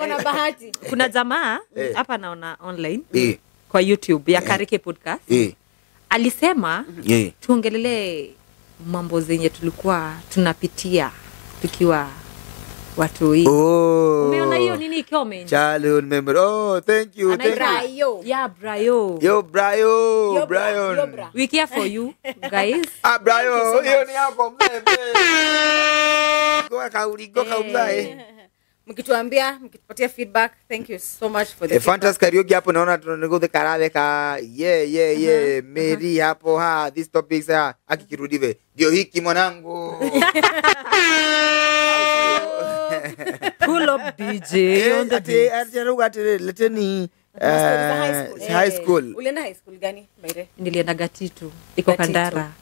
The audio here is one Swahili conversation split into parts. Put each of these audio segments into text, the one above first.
akona bahati. Kuna jamaa hapa naona online kwa YouTube ya Karike podcast. Alisema tuongelele mambo zenye tulikuwa tunapitia tukiwa watu hii. Umeona hiyo nini comment? Childhood memory. Oh, thank you. Brayo. Yeah, Brayo. Yo, Brian. We care for you, guys. Brayo. Hiyo ni yako mzee. Go kauzae. Mkituambia, mkitupatia feedback, thank you so much for the Fantas karaoke hapo naona tunanego karabe ka. Yeah. Mary hapo these topics akikirudive. Ndio hiki mwanangu. Pull up DJ on the beat. Leteni high school. Ulienda high school gani, Maire? Nilienda Gatitu. Iko Kandara.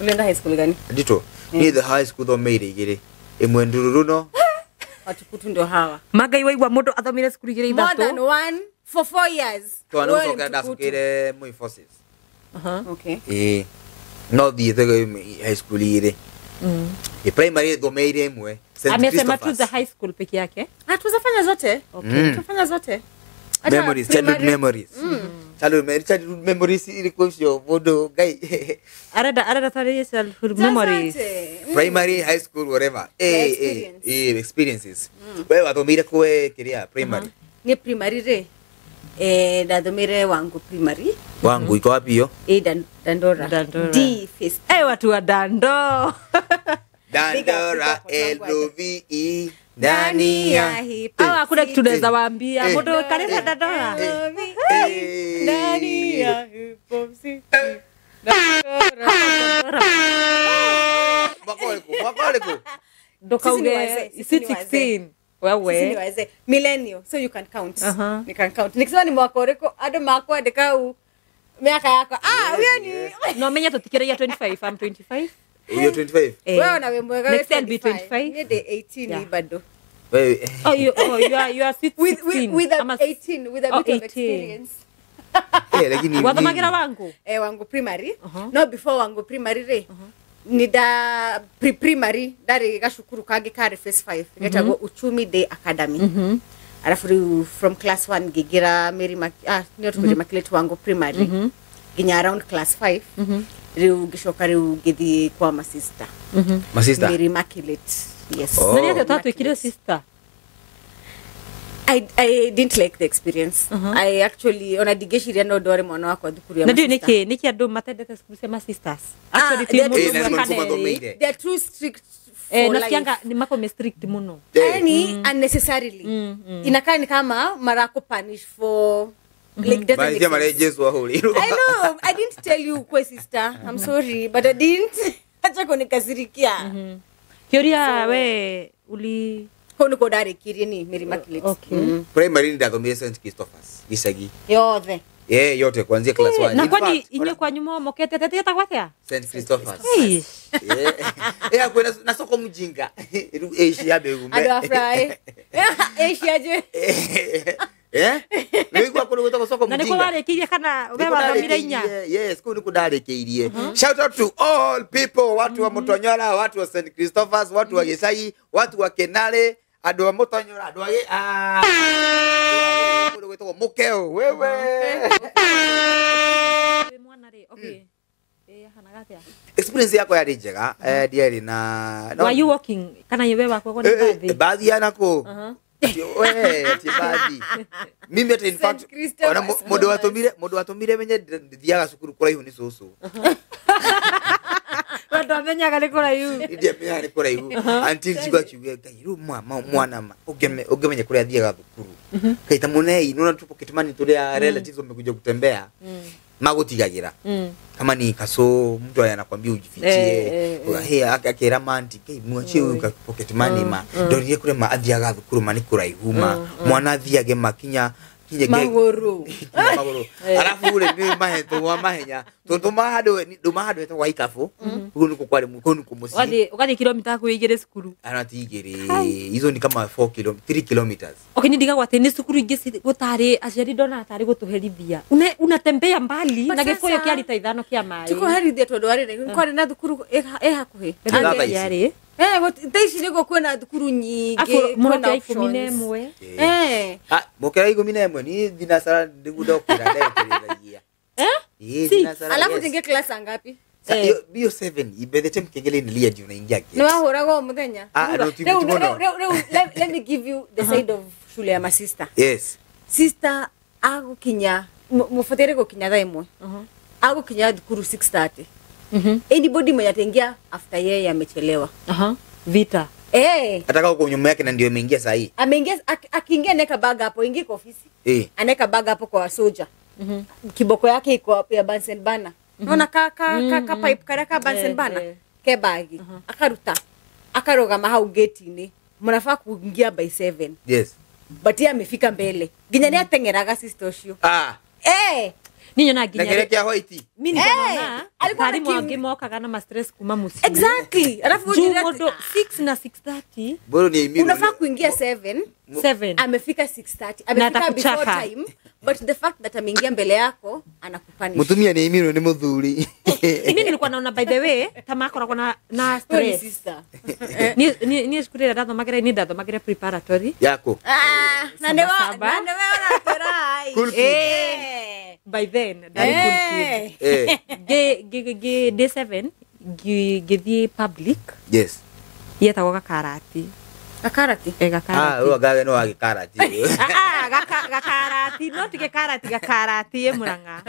Ulienda high school gani? Dito. Ni the high school do Maire gire. Emwendururuno. Watukutu ndio hawa. Magai waiwa moto athomire skuli gire More ithatu. than one for 4 years. Twana usoka dasukire muy forces. Okay. No the high school ire. Primary do Maire emwe. Amesema tu za high school peke yake. Tuzafanya zote. Okay. Tufanya zote. Memories, childhood memories ilikuwa sio bodo guy. Arada childhood memories. Primary, high school, whatever. Experiences. Wewe watomira kwa kiria primary. Ni primary re. Dadomire wangu primary. Wangu iko wapi hiyo? Dandora. D first. Watu wa Dando. Dandora LOVE ndani ya hip. Hakuna kitu naweza waambia. Moto kanisa Dandora. Ndani ya hip hop city. Makoleko. Doka uge 16. Wewe. Millennial, so you can count. You can count. Nikisema ni mwakoreko, ado makwa dekau miaka yako. Huyo ni no menya tutikira ya 25. I'm 25. You're 25. Wewe na wemwega next time be 25. Ni de 18 bado. You are 16. With 18 with a bit of experience. Lakini Watamagira wangu. Wangu primary. No before wangu primary re. Nida pre-primary dari gashukuru kage kare phase 5. Getago Uchumi Day Academy. Alafu from class 1 gigira Mary niyo tukuri makilete wangu primary. Ginya around class 5. Riu gishokari ugedi kwa masista. Masista. Mary Immaculate. Yes. Nani atatu ikire sister? I didn't like the experience. I actually on a digeshi no dore mwana wako adukuru ya masista. Niki ado matendete skulu sema sisters. Actually they are too strict for nasikianga ni mako me strict muno. Any unnecessarily. Inakaa ni kama marako punish for like that. I know. I didn't tell you kwa sister. I'm sorry but I didn't. Acha konikasirikia. Kioria we uli kono kodare kirini Mary Immaculate. Okay. Primary ni dathomire St. Christopher's Gisagi. Yote. Yote kuanzia class 1. Na kwani inyo kwa nyuma mokete tete takwatia? St. Christopher's. Kwenda na soko mjinga. Asia begume. Adafrai. Asia je. Wewe kwa kutoka soko mjinga. Na niko wale kije kana wewe wathomire inya. Yes, kuna kudarekeirie. Shout out to all people, watu wa Mutonyora, watu wa St. Christopher's, watu wa Gisagi, watu wa Kenale. Ado wa Mutonyora, ado wa kutoka mukeo wewe. Okay. Experience yako yari njega diari na were you walking kana yewe wako kwa baadhi baadhi yanako baadhi mimi hata in fact ona modo watomire menye thiaga cukuru kora ihu ni susu watamenya kale kora ihu ndia menya ni kora ihu until jigwa kiuge kairu mwana ugemenye kura thiaga cukuru kaita munei nona tu pocket money tulia relatives wamekuja kutembea magutigagira kama ni kaso mtu anakuambia ujifichie akera manti kai mwache uka pocket money ma ndorie kure ma athiaga thukuru mani kuraihuma mwana athiage makinya maguru alafu ule ni maheto wa mahenya tonto mahado eto waikafu uko niko kwale mkono kumusi ukadi kilomita ku igere skuru anatigere hizo ni kama 3 kilometers okay ndiga gwate ni skuru igisi gutari aciari dona atari gutuherithia unatembea mbali na gifoyo kia lita 5 kia mai tuko herithia tondu ari kwari na thukuru hakuhi yari taici nä gå kwä thukuru nyingä Mwaka 11 mokera 11 ni thinacara ndigu ndokira ndekereria alafu tingä class ngapi bio 7 by the time kengele nilia ndio naingia nä wahåragwo må thenya let me give you the side of shule ya masista yes sister agå kinya må batä gå kinya thaa ĩmwe agå kinya thukuru 6:30 anybody mwenye ataingia after yeye amechelewa vita ataka uko nyuma yake na ndio ameingia saa hii ameingia akiingia neka bag hapo ingi kwa ofisi aneka bag hapo kwa soja kiboko yake iko ya Bunsen burner naona ka pipe karaka Bunsen burner ke bagi akaruta akarogama hau gate-ini mnafaa kuingia by 7 yes but yeye amefika mbele ginya ni atengeraga sister ucio ninyo na ginya nagerekea white mimi ninaona alikuwa mwangi mokaga na stress kuma musi exactly alafu jumodo 6 na 6:30 bora ni mimi unafaa kuingia 7 amefika 6:30 amefika before time but the fact that ameingia mbele yako anakupanish mutumia ni mimi ni muthuri mimi nilikuwa naona by the way tamako na stress sister ni shukuru dada magere ni dada magere preparatory yako na ndio unatorai cool by then that cool kid day 7 give public yes yetagwa karati gakarati gaga no agikarati gakarati no tige karati emuranga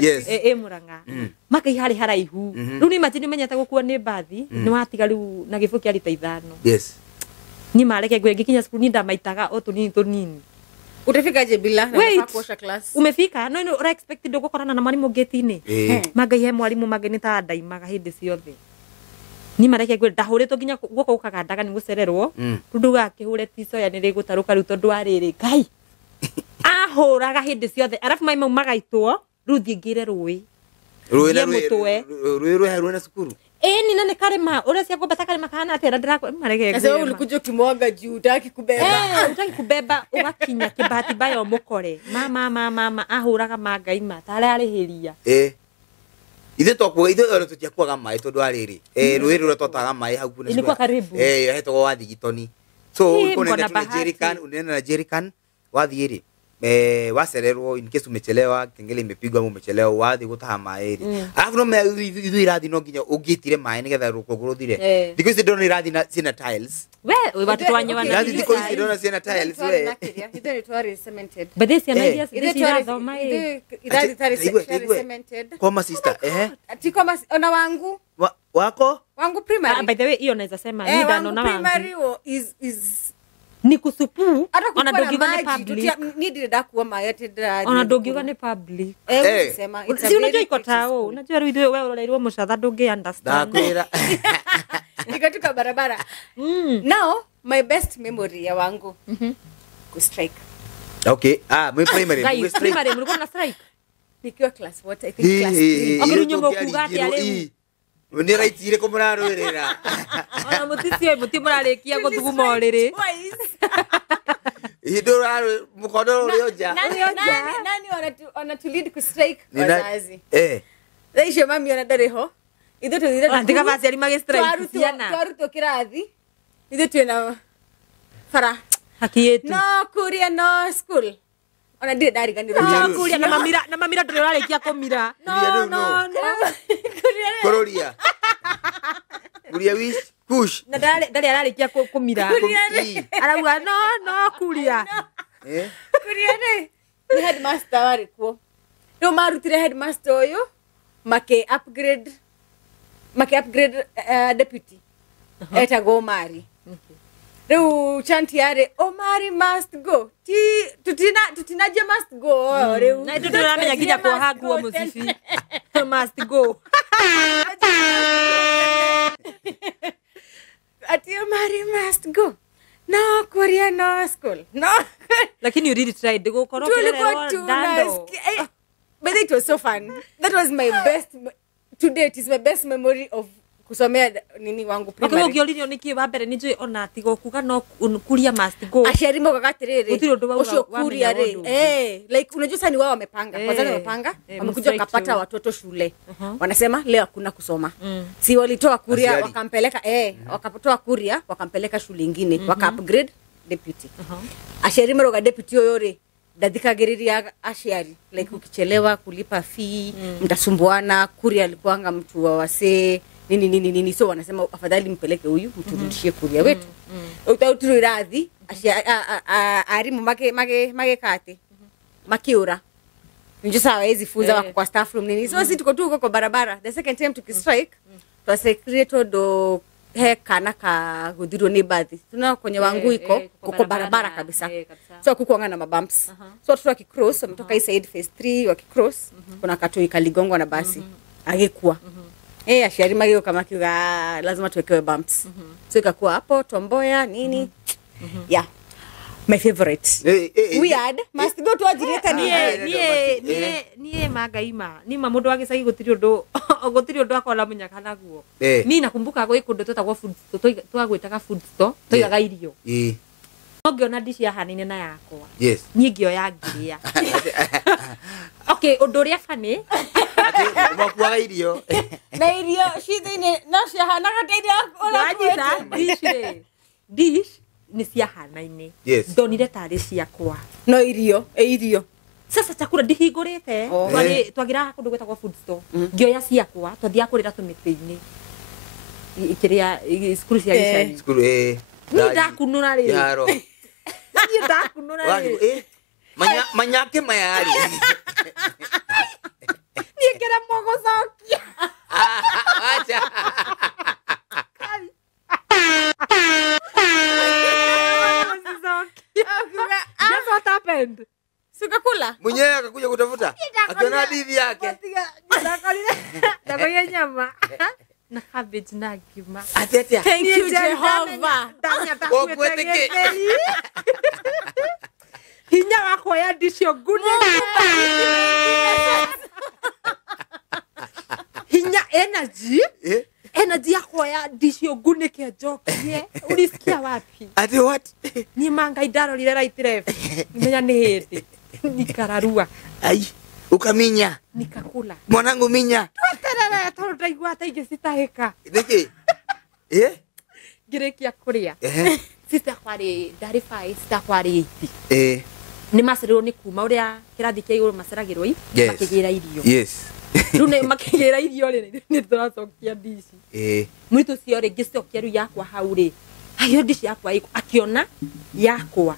yes emuranga makai hari haraihu riu ni matini menyata gukua ni bathi ni watiga riu na gifu kia lita 5 yes ni mareke gwe gikinya skulu ni ndamaitaga o tunini utafika je bila na kuosha class umefika no ura expected gukorana na mwalimu gate-ini magai he mwalimu mageni ta ndaimaga hindi ciothe ni mareke gwe ndahuritwo ginya guko ukagandaga ni gucererwo runduga akihure tiso ya niri gutaruka ru tondu ariri kai ahuraga hindi ciothe arafu mai mau magaitwo ruthi ngire rui rui na sukuru ni nani karema ura cia kumbata karema kana atera ndirako mareke gwe sasa ulikuja kimwaga juu utaki kubeba utaki kubeba ugakinya kibati bayo mukore mama ahuraga mangaima tare arihiria ithe tokwo ithe ora tutiakwaga mai tondu ariri rui rura totaga mai hau kuna ilikuwa karibu hetagwo wa thigitoni so unene na jerrycan wathiiri wacererwo in case umechelewa kengele imepigwa au umechelewa wathi gutaha mai alafu no me ithu irathi no nginya ungitire mai nigetha rukogoro thire because they don't irathi na sina tiles we watu wanyo wana irathi because they don't sina tiles we ithu ni twari cemented but this ideas this irathi mai irathi twari cemented koma sister ati koma ona wangu primary by the way hiyo naweza sema ni dano na wangu primary is ni kusupu ona dogiga ni public ni dirida kuwa mayete dra ona dogiga ni public sema si unajua iko tao unajua wewe unaelewa mshadha dogi understand dakwira nikatoka barabara now my best memory ya wangu ku strike okay my primary mlikuwa na strike nikiwa class what I think class 3 akurunyo kugati ale ni raitire ko murarorera ona mutisio mutimurarikia guthuguma oriri idora mukodo rioja nani ona to lead ku strike wazazi zaishe mami ona dareho ithu tu ndiga basi ali mage strike ciana twaruto kirathi ithu twina fara haki yetu no kuria no school ona ndire ndariganira kuria na mamira ndire urarikia kumira no kororia kuria wish push na ndare ararikia kumira arauga no kuria kuria ni headmaster warikuo no marutire headmaster uyu make upgrade deputy etagwo Mari riu chanti yare Omari must go tutinaje must go riu na ndio turamenya kinya kwa haguo musifi must go ati Omari must go no Korea no school no lakini you really tried go korokera dando but it was so fun that was my best to date is my best memory of kusomea nini wangu primary. Wakati ugiolirio niki wa mbere ni njui ona tigo kuga no kuria must go. Aciari mogaga atiriri. Ucio kuria ri. Like unajua sasa ni wao wamepanga. Wazazi wamepanga, wamekuja wakapata watoto shule. Wanasema leo hakuna kusoma. Si walitoa kuria wakampeleka wakatoa kuria wakampeleka shule nyingine, waka upgrade deputy. Aciari mogaga deputy yoyore ndathikagiriria aciari like ukichelewa kulipa fee mtasumbuana. Kuria alikuanga mtu wa wasee nini so wanasema afadhali mpeleke huyu mturudishie kuria wetu. Utauturu radhi arimu make kate makiura nje sawa hizi funza wako kwa staff room nini so sisi tuko tu huko kwa barabara. The second time tukistrike twa secretary do kana ka gudiro ni baadhi tuna kwenye wangu iko kwa barabara kabisa. So kukuanga na mabumps so watu wakicross wametoka hii side phase 3 wakicross kuna katoi kaligongwa na basi agekuwa aciari magio kama kiuga lazima tuwekewe bumps. So ikakuwa hapo tomboya nini yeah my favorite weird must go to ajireka nie magaima ni mamundu agisagi gutiri undu akola munyaka naguo. Ni nakumbuka go ikundu tutagwa food twagwitaga food store twigaga irio ongiona dishi ya hanine na yakwa ni ngio ya ngiria. Okay undu ria fani umakuaga irio na irio shithine no cia hanaga teithia ona dish ni cia hanaine ndonire tari ciakwa no irio sasa chakula ndihingurite twagira kundu gwetagwo food store ngioya ciakwa twathia kurira tumiti-ini ikiria skuru cia gicani skuru ni ndakunura ri yaro ni ndakunura ri manyake mayari ni kera mogo sokia acha Guess what happened? Sikakula. Mwenyewe akakuja kutafuta. Akiona hadithi yake. Ndakoya nyama. Na cabbage na ngima. Atetea. Thank you Jehovah. Okweteke. Hinya wako ya disho gune. Hinya energy. Energy yako ya disho gune kia jokie. Ulisikia wapi? Ati what? Ni manga idaro lile right left. Nimenya ni hete. Nikararua. Ai, ukaminya. Nikakula. Mwanangu minya. Tuterere tutaigua hata ingesitahika. Niki? Girekia kuria. Sita kwari darifai sita kwari 80. Ni macerero ni kuma uria kirathi kia iguru maceragirwo makigira irio. Yes. Rune makigira irio ri ni turacokia dishi. Mwitu cio ri gicokia ru yakwa hau ri. Ayo dishi yakwa iko akiona yakwa.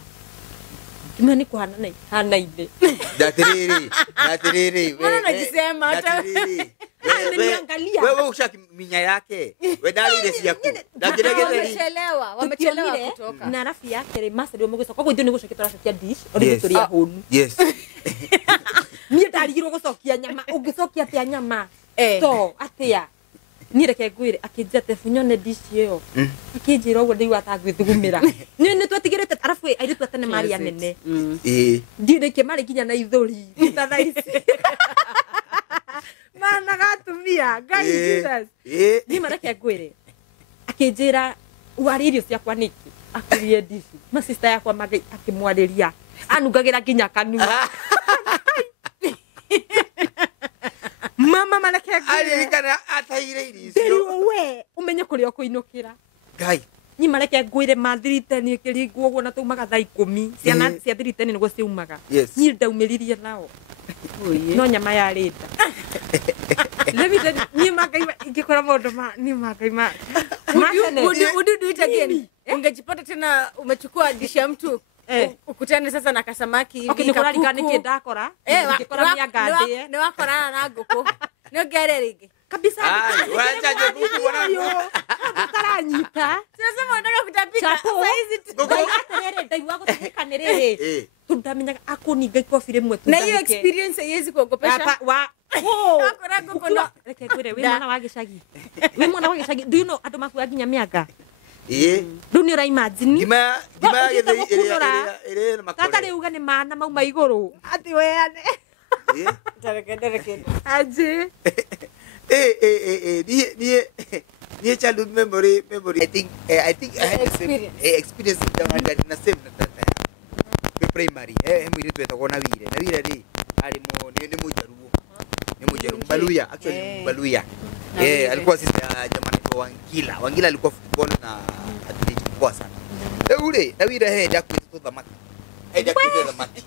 Kimani kwa hanaide. Datiriri. Mbona unajisema hata? Niangalia. Wewe ushaki minya yake. Wewe dali ile si yako. Wamechelewa kutoka. Na rafi yake ri macerero mugicoka kwa ndio nigucokia turacokia dish ori turia honu. Yes. Ni ndarigirwo gucokia nyama ungicokia tia nyama. To atia. Ni reke ngwire akinjia tebunyone dish iyo. Akinjira uguo ndigwa atagwithugumira. Ni twetigirite arafu airitu atene mari anene. Ndireke mari kinya na ithuri. Tathaisi. Mana gatumia Ngai Jesus. Ni mareke ngwire. Akinjira waririo ciakwa niki akurie dish. Ma sister yakwa magi akimwariria. Anungagira kinya kanua. Mama maleke alirikana ataire irio. Nderu we umenye kuria kuinukira. Ngai. Ni mareke ngwire mathirite ni kiringu uguo na tumaga thaa 10. Ciana cia thirite ni niguo ciumaga. Ni ndaumiririe nao. No nyama ya rita. Let me ni magaima ingikora mondo ni magaima. Would you do it again? Ungejipata tena umechukua dish ya mtu. Ukutane sasa na kasamaki hivi. Okay, nikora ligani kindakora. Nikora miangande. Ni wakora na nguku. No gere rigi. Kabisa. Wacha jokuku wana. Utaranyita. Sasa unataka kutapika. Sasa hizi aterere ndai wako tukanirere. Tundamenyaga akuninga ikofi rimwe tu. Na hiyo experience haiwezi kuogopesha. Akora nguku no. Reke kwire we mwana wa gicagi. We mwana wa gicagi. Do you know andu makuaga nginya mianga? Riu ni ura imagine gima ire na makore tata riuga ni mana mauma iguru ati weane ndareke aje die Ni childhood memory. I think I had the same experience down there in the same primary. Mwiri tu etagwo Nawire. Nawire ri ari ni mujaruo. Ni mujaruo Baluya, actually Baluya. Alikuwa sister ya jamaa anaitwa Wangila. Wangila alikuwa football na athlete mkubwa sana. Ule Nawire head akuita thamaki. Head akuita thamaki.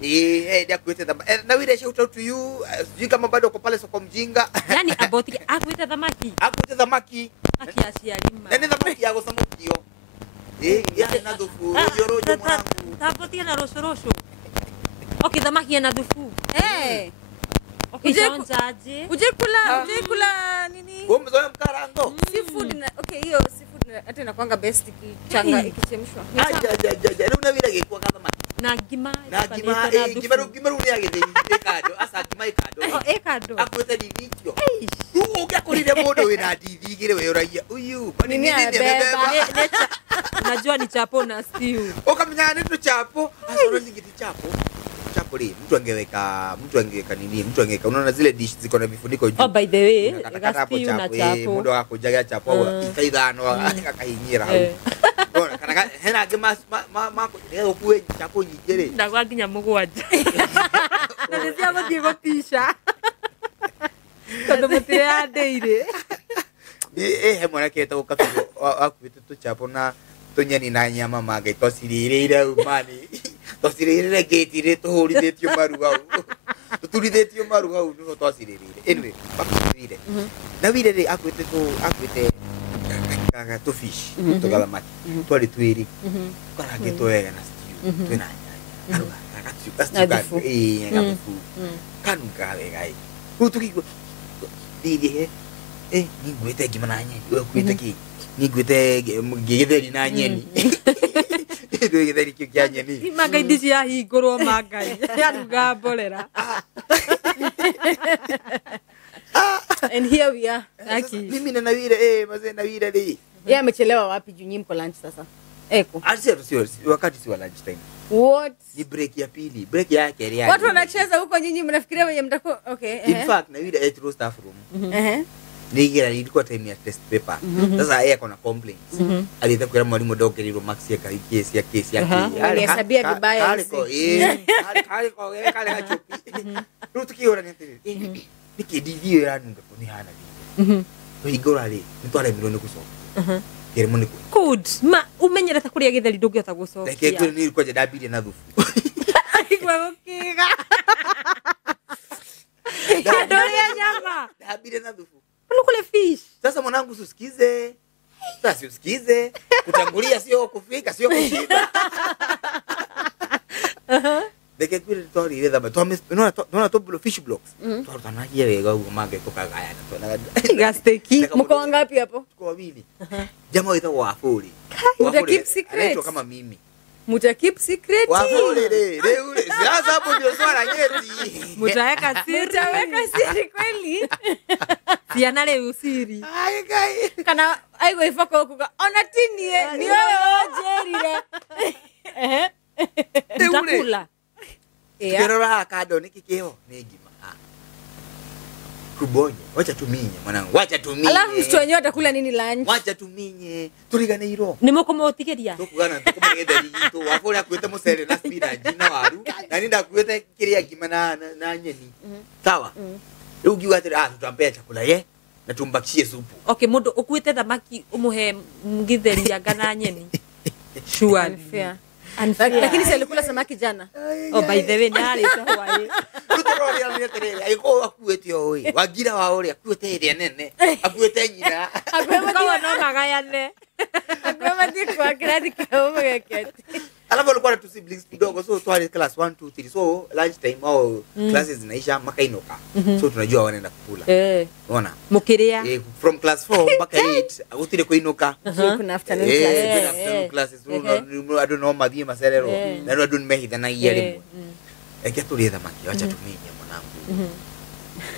Head akuita thamaki. Nawire shout out to you. Sijui kama bado uko pale soko mjinga. Yani aboti akuita thamaki. Akuita thamaki. Akiasi alima. Nani thamaki yako samukio. Na dhufu rojo mwanangu. Tapotia na rosho. Okay, thamaki yana dhufu. Okay, jaonjaje? Uje kula nini? Wewe mzoea mkarango. Seafood na okay, hiyo seafood hata inakuanga best ikichanga ikichemshwa. Leo Nawire gekuwa kama Na gima. Gima ni agithei ekado asa gima ekado. Ekado. Akwete divitio. Tu ugakurire mundu wina ndithi igire we uraia. Uyu, kwani nini beba? Unajua ni chapo na stew. Ukamenya ni tu chapo. Asoro zingiti chapo. Chapo ri mtu angeweka nini? Mtu angeweka unaona zile dish ziko na vifuniko juu. Oh, by the way, stew na chapo. Mundu akakujaga chapo ikaithano akahinyira hau. Bona kana hena ngima leo kuwe chapo nyingire. Ndagwa nginya mugwanja. Ndio mthie gopisha. Tondu mutire andeire. He mwana keta ukafiro akuite tu chapo na tunyeni na nyama mage tosirire umani. Tosirire getire tuhurithetio maru hau. Tuturithetio maru hau no tosirire. Anyway, bakire. Nawire ri akuite kaga to fish to galamaki twari twiri karange to wega na stew twina nyanya aruga akatu ngatufu kanuka wega utukiko didi ni gwete gima na nyeni we kwite ki ni gwete gigetheri na nyeni ndio githeri kya nyeni magai disi ya higoro magai aruga bolera. And here we are. Mimi na Nawire mazee Nawire ri. Yeye amechelewa wapi juu nyimko lunch sasa? Eko. Sio wakati si wa lunch time. What? Ni break ya pili. Break yake ria. Watu wanacheza huko nyinyi mnafikiria wenye mtako okay. In fact Nawire ate roast staff room. Nigira ilikuwa time ya test paper. Sasa yeye akona complaints. Alitakwenda mwalimu dogeriro max yake kesi yake. Alihesabia vibaya. Aliko kale hachopi. Rutukiora nete. Nikidivio yanunga kuni hana vile. Igora ri nitware milioni gucoka. Geremo ni Good. Ma umenyereta kuria githeri ndungiota gucokia. Like tu ni kwa jadabiri na dhufu. Igwa gukiga. Doria nyama. Dabiri na dhufu. Kule fish. Sasa mwanangu usikize. Sasa usikize. Kutangulia sio kufika, sio kushinda. Deke kwire tori ile dama. Tuna to fish blocks. Tuna hiyo mage tukagaya na gasteki. Mko wangapi hapo? Tuko wawili. Jamaa wetu wa Afuri. Muta keep secret. Kama mimi. Muta keep secret. Wa Afuri le ule. Sasa hapo ndio swala nyeti. Mutaweka siri kweli. Siana le usiri. Ai gai. Kana aigo ifoko kuga ona tinie ni wewe ojerire. Ndakula. Kerora kado nikikeo negima. Kubonye, wacha tuminye mwanangu, wacha tuminye. Alafu mtu wenyewe atakula nini lunch? Wacha tuminye. Turigane iro. Nimoko motigeria. Tukugana tukumegeda lito. Wafole akwete musele na spinach na waru. Na ninda kuweta kiria gima na nyeni. Sawa? Ugiwa ati tutampea chakula ye na tumbakishie supu. Okay, mundu ukuite thamaki umuhe ngitheri ya gana nyeni. Sure. Fair. Lakini si alikula samaki jana. Oh, by the way, nari Hawaii. Tutorori alieterere. Ayiko akuete oi. Wagira wa ori akuete ere nene. Akuete nyina. Akawa no magayane. Akoma dikwa kiradi kwa mweketi. Alafu alikuwa na two siblings kidogo, so twali class 1 2 3, so lunch time au classes zinaisha makainoka. So tunajua wanaenda kukula. Unaona? Mukiria. From class 4 mpaka 8 utile kuinuka. So kuna afternoon classes. I don't know madhi maserero. Na ndo dun mehi na yele. Eke tuliza maki, wacha tuminye mwanangu.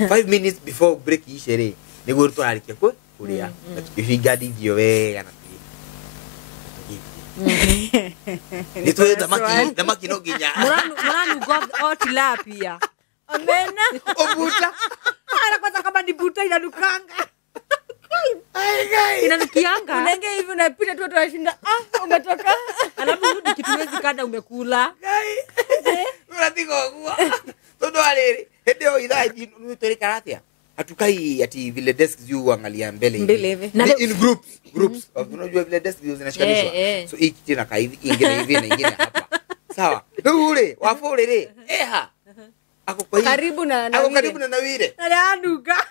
5 minutes before break ishere. Ni guru to harike ko kulia. Ifigadi dio we ana. Nitoe damaki no ginya. Muranu god tilapia. Amena. Obuta. Ara kwanza kama ni buta inadukanga. Ai gai. Inanukianga. Unaingia hivi unapita tu watu washinda umetoka. Alafu rudi kitu wezi kada umekula. Gai. Unatiko kuwa. Todo aliri. Hede idhaji nutore karatia. Hatukai ati vile desk juu angalia mbele hivi. In groups. Unajua vile desk juu zinashikanishwa. So hii kiti na hivi ingine hivi na ingine hapa. Sawa. Ule wafole re. Eha. Ako kwa karibu na Nawire. Ako karibu na Nawire. Alianuka.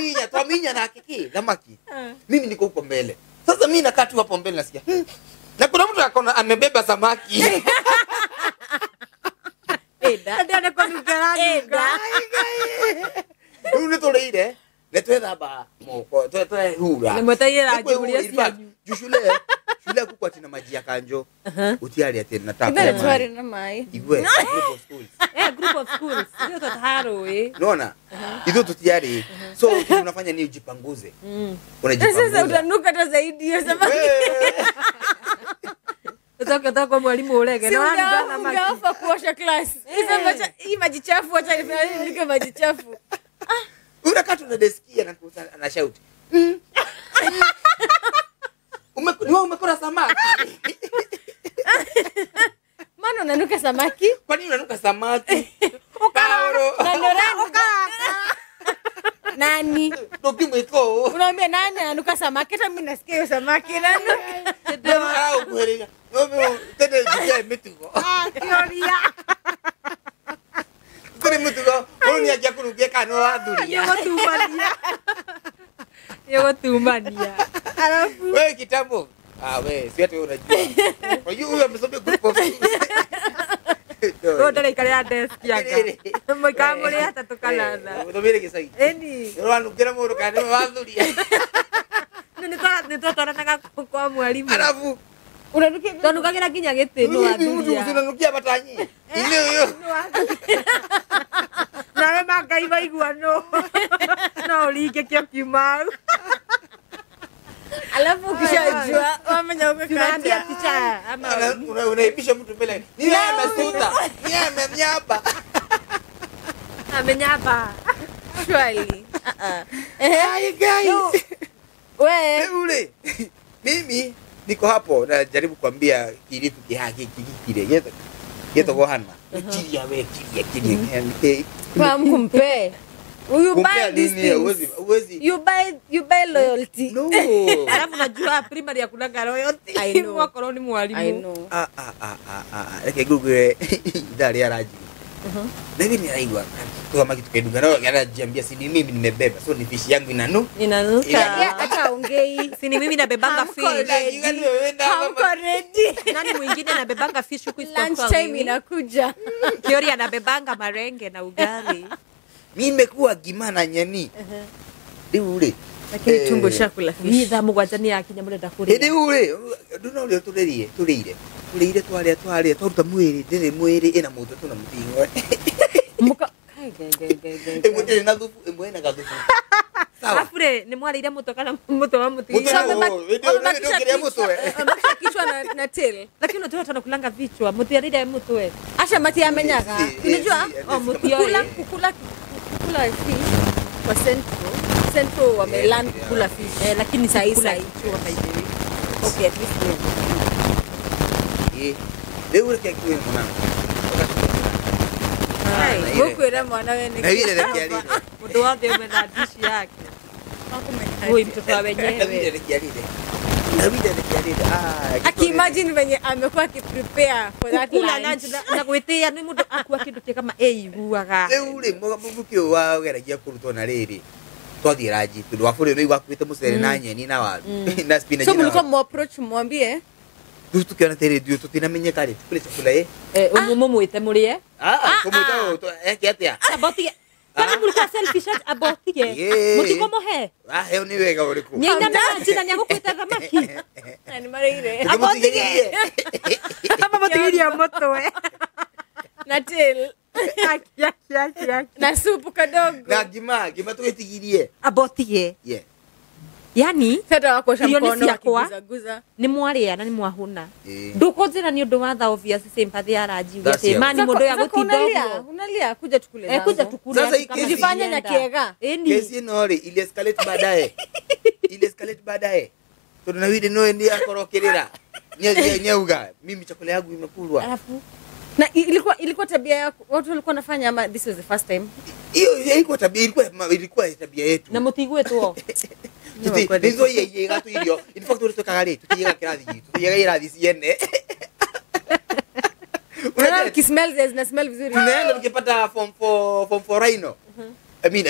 Minya, twaminya na kiki, dhamaki. Mimi niko huko mbele. Sasa mimi nakaa tu hapo mbele nasikia. Na kuna mtu akona amebeba samaki. Eda. Ndio anakonuka. Eda. Unetole ile. Letwetha ba moko. Twetwe hura. Nimwetaira ajulia sianyu. Shule kuko atina maji ya kanjo. Utiari ati nataka. Ndio twari na mai. Igwe group of schools. Group of schools. Ndio tataro Unaona? Hizo tutiari. So unafanya nini ujipanguze? Unajipanguza. Sasa utanuka hata zaidi hiyo sababu. Sasa kwa mwalimu ulege na anaanza maji. Ungeofa kuosha class. Hii maji chafu acha nifanye maji chafu. Unakaa tu na deskia na shout. Umekula samaki. Maana unanuka samaki? Kwa nini unanuka samaki? Ukaro. Nani? Dokimu iko. Unaambia nani ananuka samaki? Hata mimi nasikia hiyo samaki nanuka. Ndio au kweli. Ndio tena jikia mitugo. Teoria. Tena mitugo. Oni akia kunukia kano aduri. Yego tumania. Alafu wewe kitabu. We, si ati unajua. Kwa hiyo huyo amesoma group of schools. Wewe ndio kale desk yaka. Mwikamule hata tukalala. Ndio kisai. Eni. Rwanu kila mtu kana wadhuri. Ndio nataka kwa mwalimu. Alafu unanukia tunanukagira kinya gete no aduria. Unanukia batanyi. Ile hiyo. Na wewe makaiba iguano. Na ulike kio kimau. Alafu ukishajua wamenya umeambia ticha ama unaibisha mtu mbele. Ni yeye amesuta. Ni yeye amenyapa. Amenyapa. Surely. Hey guys. Wewe ule. Mimi niko hapo na jaribu kuambia kilitu kihaki kile yeto gohana. Kiria we kiria. Kwa mkumpe. You buy this thing. You buy loyalty. No. Alafu najua primary ya kulanga loyalty. I know. Mwako ni mwalimu. I know. Like Google idari ya raji. Nani ni aigwa. Kwa maki tukeduga na anajiambia si mimi nimebeba. So ni fish yangu inanuka. Hata ongei. Si ni mimi nabebanga fish. Hamko ready. Nani mwingine anabebanga fish huko isipokuwa lunch time inakuja. Kiori anabebanga marenge na ugali. Mimi nimekuwa gimana nyani. Ule. Lakini tumbo shakula fish. Ni dhamu gwajani akinya mure ndakuri. Ule. Nduna ule tulire twale twaruta mwiri ina mutu tuna mutingo. Muka Emwe na thufu emwe na gathufu. Sawa. Afure ni mwalire muto kana muto wa mutingo. Amebakisha kichwa na tail. Lakini unatoa tena kulanga vichwa. Mutiarire mutwe. Asha mati amenyaga. Unajua? Kukula fish kwa central wamelan kukula fish. Lakini saa hii okay, at least Leo kia kiwe mwanangu. Wewe mwana wewe ni. Ile ile. Mtu wake umena dishi yake. Huyu mtoto wa wenyewe. Imagine venye amekuwa akiprepare for that lunch. Na kuetea ni mtu akua kitu kama eiguaga. Ule mugukio wao geragia kurutwo na riri. Twathi raji tundu wafuri no igwakwite mucere na nyeni na waru na spinach. So mlikuwa mu approach mwambie tukiona tere ndio tutinamenyeka rĩ tukule chakula umumwite murie kumuita yake atia abotige kana mulika selfish abotige mutiko mohe he ni wega uriku nyina na jina nyangu kuita thamaki ni marire abotige kama botigiria motwe na tail na supu kadogo na gima tugetigirie abotige yani sasa wako shamkono wakiguza ni mwaria na ni mwahuna ndukozira ni undu wa tha obvious sympathy ya raji gete mani mundu ya gutindogo unalia kuja tukule kuja tukule sasa ikifanya na kiega kesi no ri ile escalate baadaye ile escalate baadaye. Tuna wili no ndio akorokelera. Nyeuga mimi chakula yangu imekulwa. Alafu na ilikuwa tabia yako watu walikuwa wanafanya ama this was the first time? Hiyo ilikuwa tabia yetu. Na mutigue tu. Ndizo yeye gato ilio. In fact tulitoka gari tukiega kirathi gitu. Tukiega irathi siende. Unaona kismells na smell vizuri. Tunaenda tukipata form 4 Rhino. I mean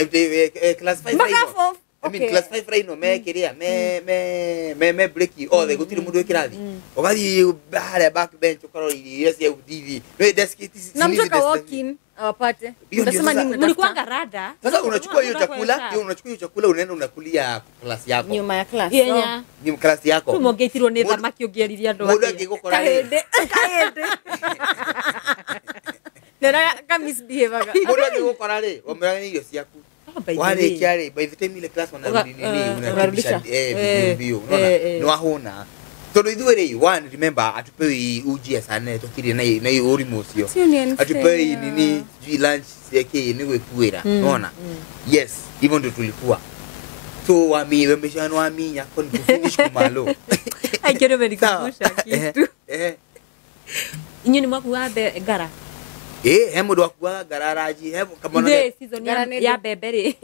class 5 Rhino. I mean class 5 Rhino me kiria me breaki all the gutiri mundu ekirathi. Ogathi bare back bench ukaro yes ya udithi. No desk it is. Na mtoka walking awapate. Unasema ni mlikuwa garada. Sasa unachukua hiyo chakula unaenda unakulia class yako. Nyuma ya class. Yenya. Ni class yako. Tumongetirwo ni thamaki ungeriria ndo. Mundu angigukora. Kaende. Nera kamisbehave. Mundu angigukora ri, wamrani hiyo siaku. Wale kiare by the time ile class wanarudi nini unarudisha bio unaona no ahona todo ithuere one remember atupewi uji sana tukiri na hiyo urimocio atupewi nini ji lunch yake ni wekuera unaona yes hivyo ndio tulikuwa so wameshano waminya kon finish kumalo aikero menikumbusha kitu inyoni mwaku wabe gara hemo ndo kwa gararaji hemo kama na season ya bebere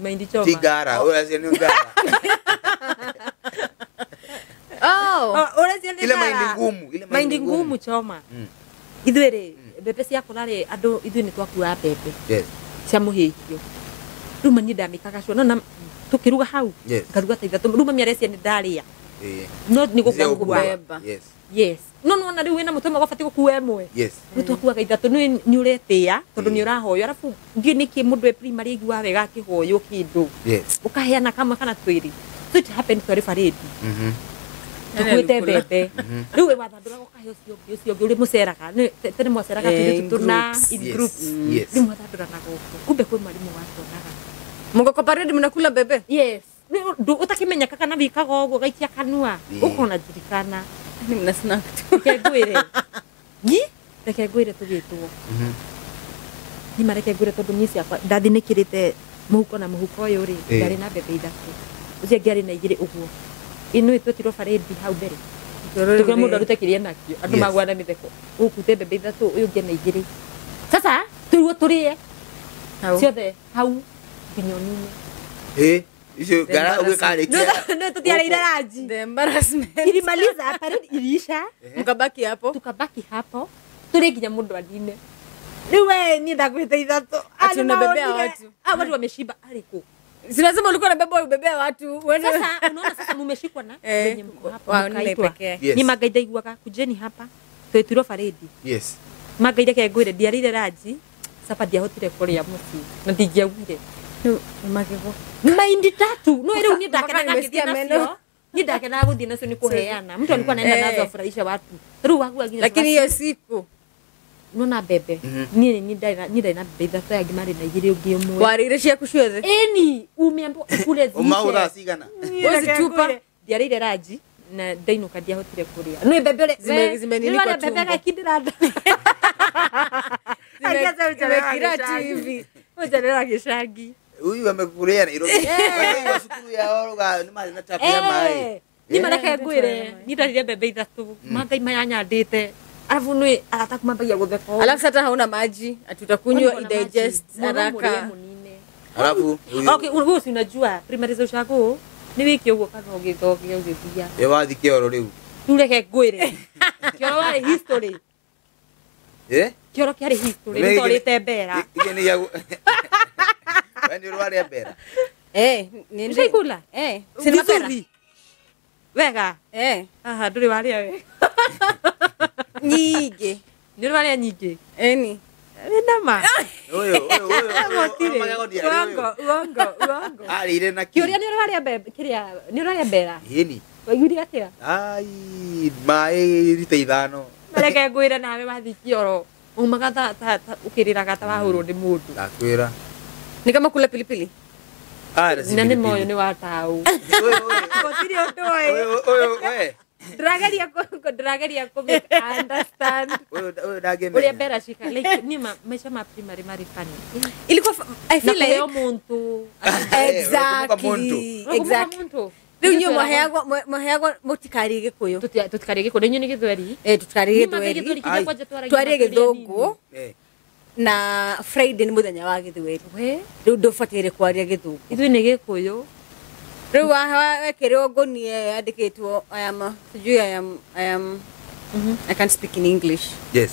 maindi choma tigara wewe sio ngara unasikia ile maindi ngumu choma ithuere bebe cia kulare andu ithuĩ nĩ twakua bebe yes cia mũhĩhio rĩu mani ndamĩkaga cio no tukiruga hau ngaruga ta ithatũ rĩu mami arecia nĩ ndarĩa no nĩ gũkua yes no na riu wina mutoma gobati gukua emwe yes ni twakuaga ithatu ni uretia tondu ni urahoyo arafu ngi niki mundu e primary igwa wega kihoyo kindu yes ukaheana kama kana twiri so it happened to referee tukwite bebe riu we wathandura gukaheo cio uri muceraga tene mwaceraga tutuna in groups ni mwathandura na guku kumbe kwi mwalimu watonaga mungo kwa parade mnakula bebe yes ndu utakimenya kaka na vikaga uguo gaikia kanua ukona jirikana ni mna snack tu kegwire reke ngwire tugitwo ni mareke ngwire tondu ni ciakwa ndathinikirite muhuko na muhuko uyu ri ndari na bebe ithatu ucio ngiari na igiri uguo inu itwetirwo faredi hau mbere tukire mundu arutekirie nakio andu magwana mitheko ukute bebe ithatu uyu ngia na igiri sasa turuo turie ciothe hau binyonini icio gara ugikarikia no tutiara idaraji the embarrassment ilimaliza parade ilisha mkabaki hapo tukabaki hapo tuli kinya mundu adine niwe ni ndakwita ithatu tunabebea watu watu wameshiba aliko sinasema ulikuwa unabeba ubebea watu sasa unaona sasa mumeshikwa na kwenye mko hapa ni magaida igwaga kujeni hapa twetiro faredi yes magaida ke ngwire ndiarire raji sapa ndiahotire kuria muci na ndingiaugire magego maindi tatu no ile ni ndakena ngakithia nacio ni ndakena guthii nacio ni kuheana mtu alikuwa anaenda nazo afurahisha watu ru wagu aginya lakini hiyo siku nona bebe ni ndaina bebe ithatu ya gimari na igiri ungi umwe warire cia kuciothe eni umeambo kule zishe umaura cigana uzitupa ndiarire raji na ndainuka ndiahotire kuria no bebe zimenini kwa tumbo bebe kidiranda zimekira TV ujarera gicagi huyu amekukulia Nairobi wewe sukuru ya oroga ni mali na tapia mai ni mareke ngwire ni ndarire bebe ithatu mangai mayanyandite alafu nui atakumambagia gutheka alafu hata hauna maji atutakunywa idigest haraka alafu okay wewe unajua primary zako ni wiki ugo kana ugithogia ugithia ewathi kioro riu tureke ngwire kioro wa history kioro kiari history ni torite mbera igeni ya wani urware mbera ni ndikula sina pera wega aha nduri waria we nyingi ni waria nyingi eni ndama oyo uongo ari ile na kiuria ni waria bebe kiria ni waria mbera yeni waiguri atia ai mai rita ithano mareke ngwire nawe wathi kioro umaga ta ukirira gata wahurwo ni mundu akwira ni kama kula pilipili na ni moyo ni watau gotiri undu oyo we drageria ko make understand oyo dageme ule bera shika like ni maisha ma primary mari funny ilikuwa I feel like muntu exactly riu nyu maheagwo mutikari gikuyu tutikari gikuyu nyu ni githweri tutikari githweri twari githungu na Friday ni muthenya wa githweri riu ndubatire kwaria githungu ithui ni gikuyu riu wekirwo ngonie andikitwo I can't speak in English. Yes.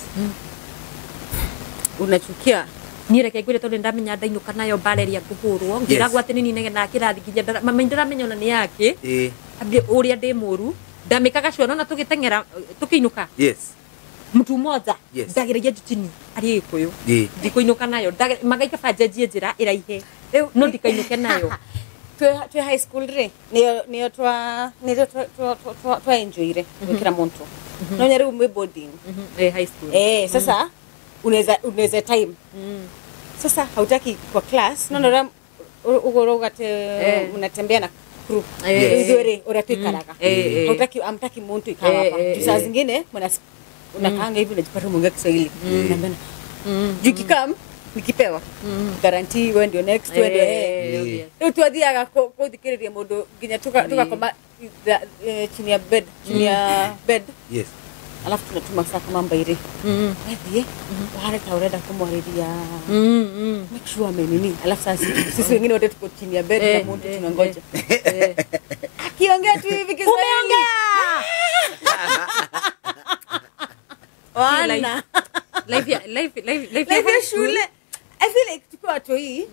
Unachukia ni reke ngwire tondu ndamenya ndainuka nayo mbareria kuhurwo ngiragwa ati nini nege na kirathi kinya mama ndiramenya ona ni yake abie uria ndi muru ndamikaga shwa nona tugitengera tukiinuka yes mtu mmoja ndagiragia jutini ari ikuyu ndikuinuka nayo magaika bajaji njira iraihe no ndikainuke nayo twe high school re niyo twa enjoyire kira muntu no nyari umwe boarding high school sasa unaweza time sasa hautaki kwa class no ugorogate mnatembea na group nzuri uratwikaraga hautaki amtaki muntu ikawa hapa saa zingine unakaanga hivi unajipata mwongea Kiswahili naambia jukikam nikipewa guarantee wewe ndio next wewe ndio tuathiaga kuthikiriria mundu nginya tukakoma chini ya bed yes alafu tunatuma saa kama mbaire ethie wale taureda kumwariria make sure amenini alafu sasa sisi wengine wote tuko chini ya bed na mundu tunangoja akiongea tu hivi Kiswahili wana life ya shule I feel like tukiwa toi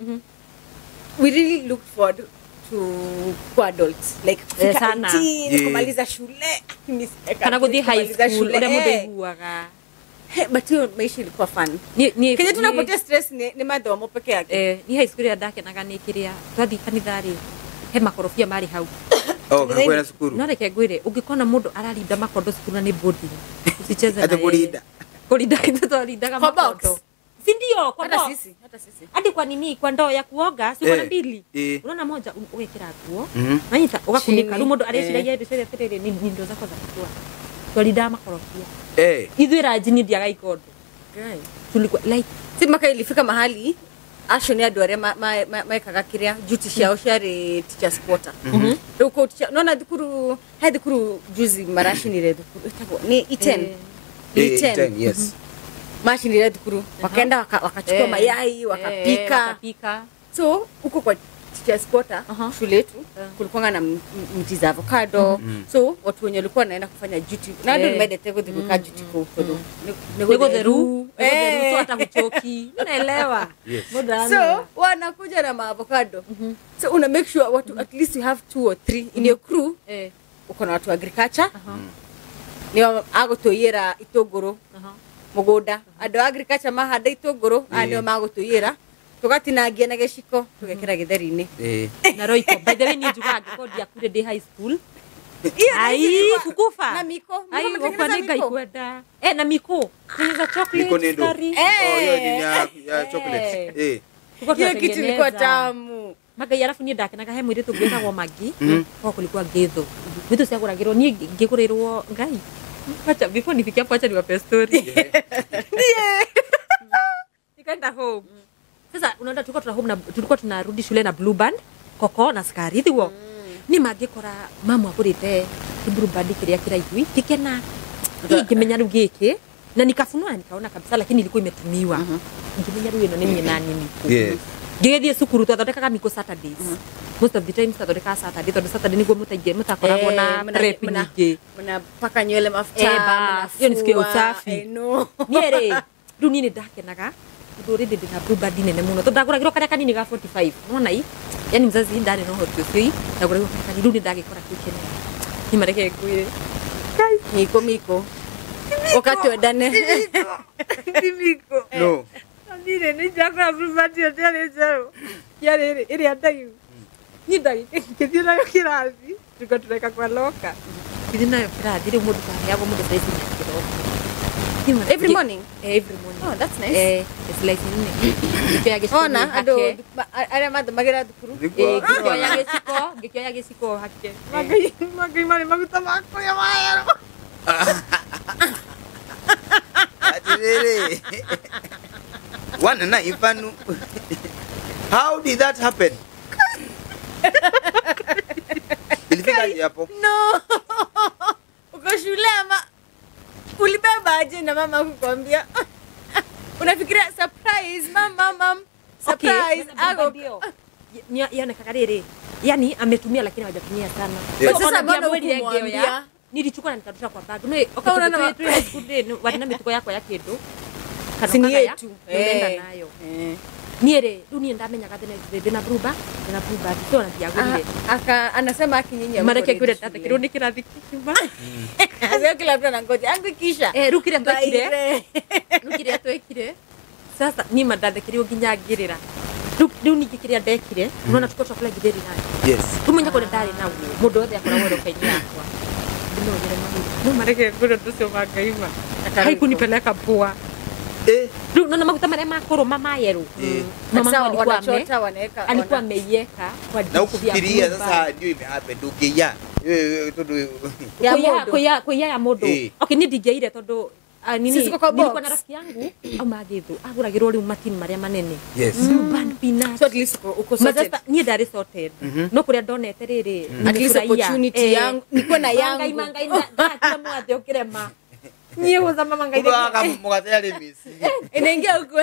we really look forward to adults like kufika 18 kumaliza shule kana kuthi high school ule mundu huaga but hiyo maisha ilikuwa fun kile tunapotea stress ni mathomo peke yake ni high school ya dake naga ni kiria twathi kanithari he makorofia mari hau kwenda sukuru no reke ngwire ungikona mundu ararinda makondo sukuru na ni boarding usicheze hata kurinda kitu twarindaga makondo sindio kwa hata sisi hadi kwa nini kwa ndoo ya kuoga sio na mbili unaona moja uwekera nguo nanyita ugakunika rumondo areciria yetu sasa tere ni ndo zako za kutoa twarinda makorofia ithira jini ndiaga ikondo tulikuwa like si maka ilifika mahali action ya dore maikaga kiria duty ciao ciari teachers quarter uko nona thukuru he thukuru juzi marashi ni thukuru ni iten yes mashini ile thukuru wakaenda wakachukua mayai wakapika so uko kwa teachers quarter shule yetu kulikuwa na mti za avocado so watu wenye walikuwa wanaenda kufanya duty na ndio nimedete kwa duty kwa niko theru so hata kuchoki unaelewa so wanakuja na avocado so una make sure watu at least you have 2 or 3 in your crew uko na watu agriculture ni agotoyera itogoro mugunda andu agriculture mahanda itunguru anio magutuyira tugatinagia na giciko tugekira githeri-ini na roiko by the way ni njuga ngikodia kure ndi high school ai kukufa na miko ai ukaninga ikwenda na miko ni chocolate story hiyo ni ya chocolate hiyo kitu ilikuwa tamu magai alafu ni ndakenaga he mwiritu gwetagwo magi kwa kulikuwa getho vitu ciaguragirwo ni ngigurirwo ngai acha before nifikia hapo acha niwape story nikaenda home sasa unaona tulikuwa tunarudi shule na blue band koko na skari thiwo ni magikora mamu akurite blue band kiria kiraigui kikena ngimenya riu giki na nikafunua nikaona kabisa lakini ilikuwa imetumiwa ngimenya riu ino ni mimi nini ngithie cukuru twathondekaga miko Saturdays most of the time twathondekaga Saturday niguo mutakoragwo na prep nyingi mnapaka nywele mafuta hiyo nisikie usafi niere riu nini ndakenaga already ndina blue band nene muno tondaguragirwo karia kanini ga 45 unaona hii yani mzazi ndani no hoti ucio ndaguragirwo karia kanini riu ndagikora kikene ni mareke kwire miko ukatwendane miko no nire ni jakora blue band yote leo yale ile ndai ni ndai kithio nayo kirathi tukatureka kwa loka kithio nayo kirathi riu mundu kaheagwo mundu saizi every morning oh that's nice it's like nini ona ando ara magira thukuru ngikioya giciko hake magai mari maguta mako ya maya atirere one na ifanu how did that happen Ilifikaje hapo? No. Uko shule ama ulibeba aje na mama kukwambia? Unafikiria surprise mama surprise ago. Yaonekana riri. Yani ametumia lakini hajatumia sana. Sasa bado kumwambia nilichukua na nikarudisha kwa bag. No, okay, tu high school day wana mituko yako ya kindu. Sini yetu. Nenda nayo. Niere, dunia ndamenya gathene ndina bruba sio na diagulile. Anasema akinyinyi. Mareke kule tata kiruni kirathi kima. Azio kila mtu anangoja. Angu kisha. Rukire twekire. Sasa ni mandathekirio nginya ngirira. Riu ningikiria ndekire, unaona tuko chakula githeri nayo. Yes. Tumenya kule ndari nayo. Mundu othe akoragwo rokaini yakwa. No mareke kule tucio mangaima. Haikunipeleka poa. Nuna maguta maria makoro mama yero. Mama alikuwa ameiweka kwa na ukufikiria sasa ndio imehappen ukiya kuya ya modo. Okay, ni ndigeire tondu nilikuwa na rafiki yangu au magithu aguragirwo riu matini maria manene. Yes. Band peanuts. So at least uko sorted. Ni ndari sorted. No kuria ndonete riri. At least opportunity yangu niko na yangu. Mangai kila mwathe ukirema. Niye uza mama ngai. Uga mugatea limisi. Inaingia huko.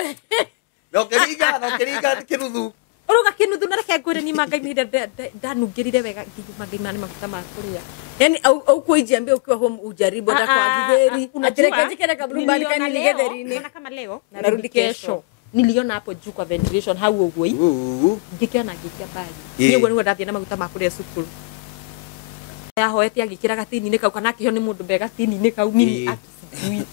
No keriga kinuthu. Uruga kinuthu na reke ngwire ni mangai mire ndanungirire wega nginya mangai mane mafuta ma kuria. Yani au kuijiambia ukiwa home ujaribu hata kwa githeri. Unajireka jikera kabla bali kani githeri-ini. Kama leo narudi kesho. Niliona hapo juu kwa ventilation hau uguo. Ngikiona ngikia bali. Niye ni ndathie na maguta ma kuria cukuru. Ya hoete agikira gatini-ini kau kana kiho ni mundu be gatini-ini kau mini akisijui.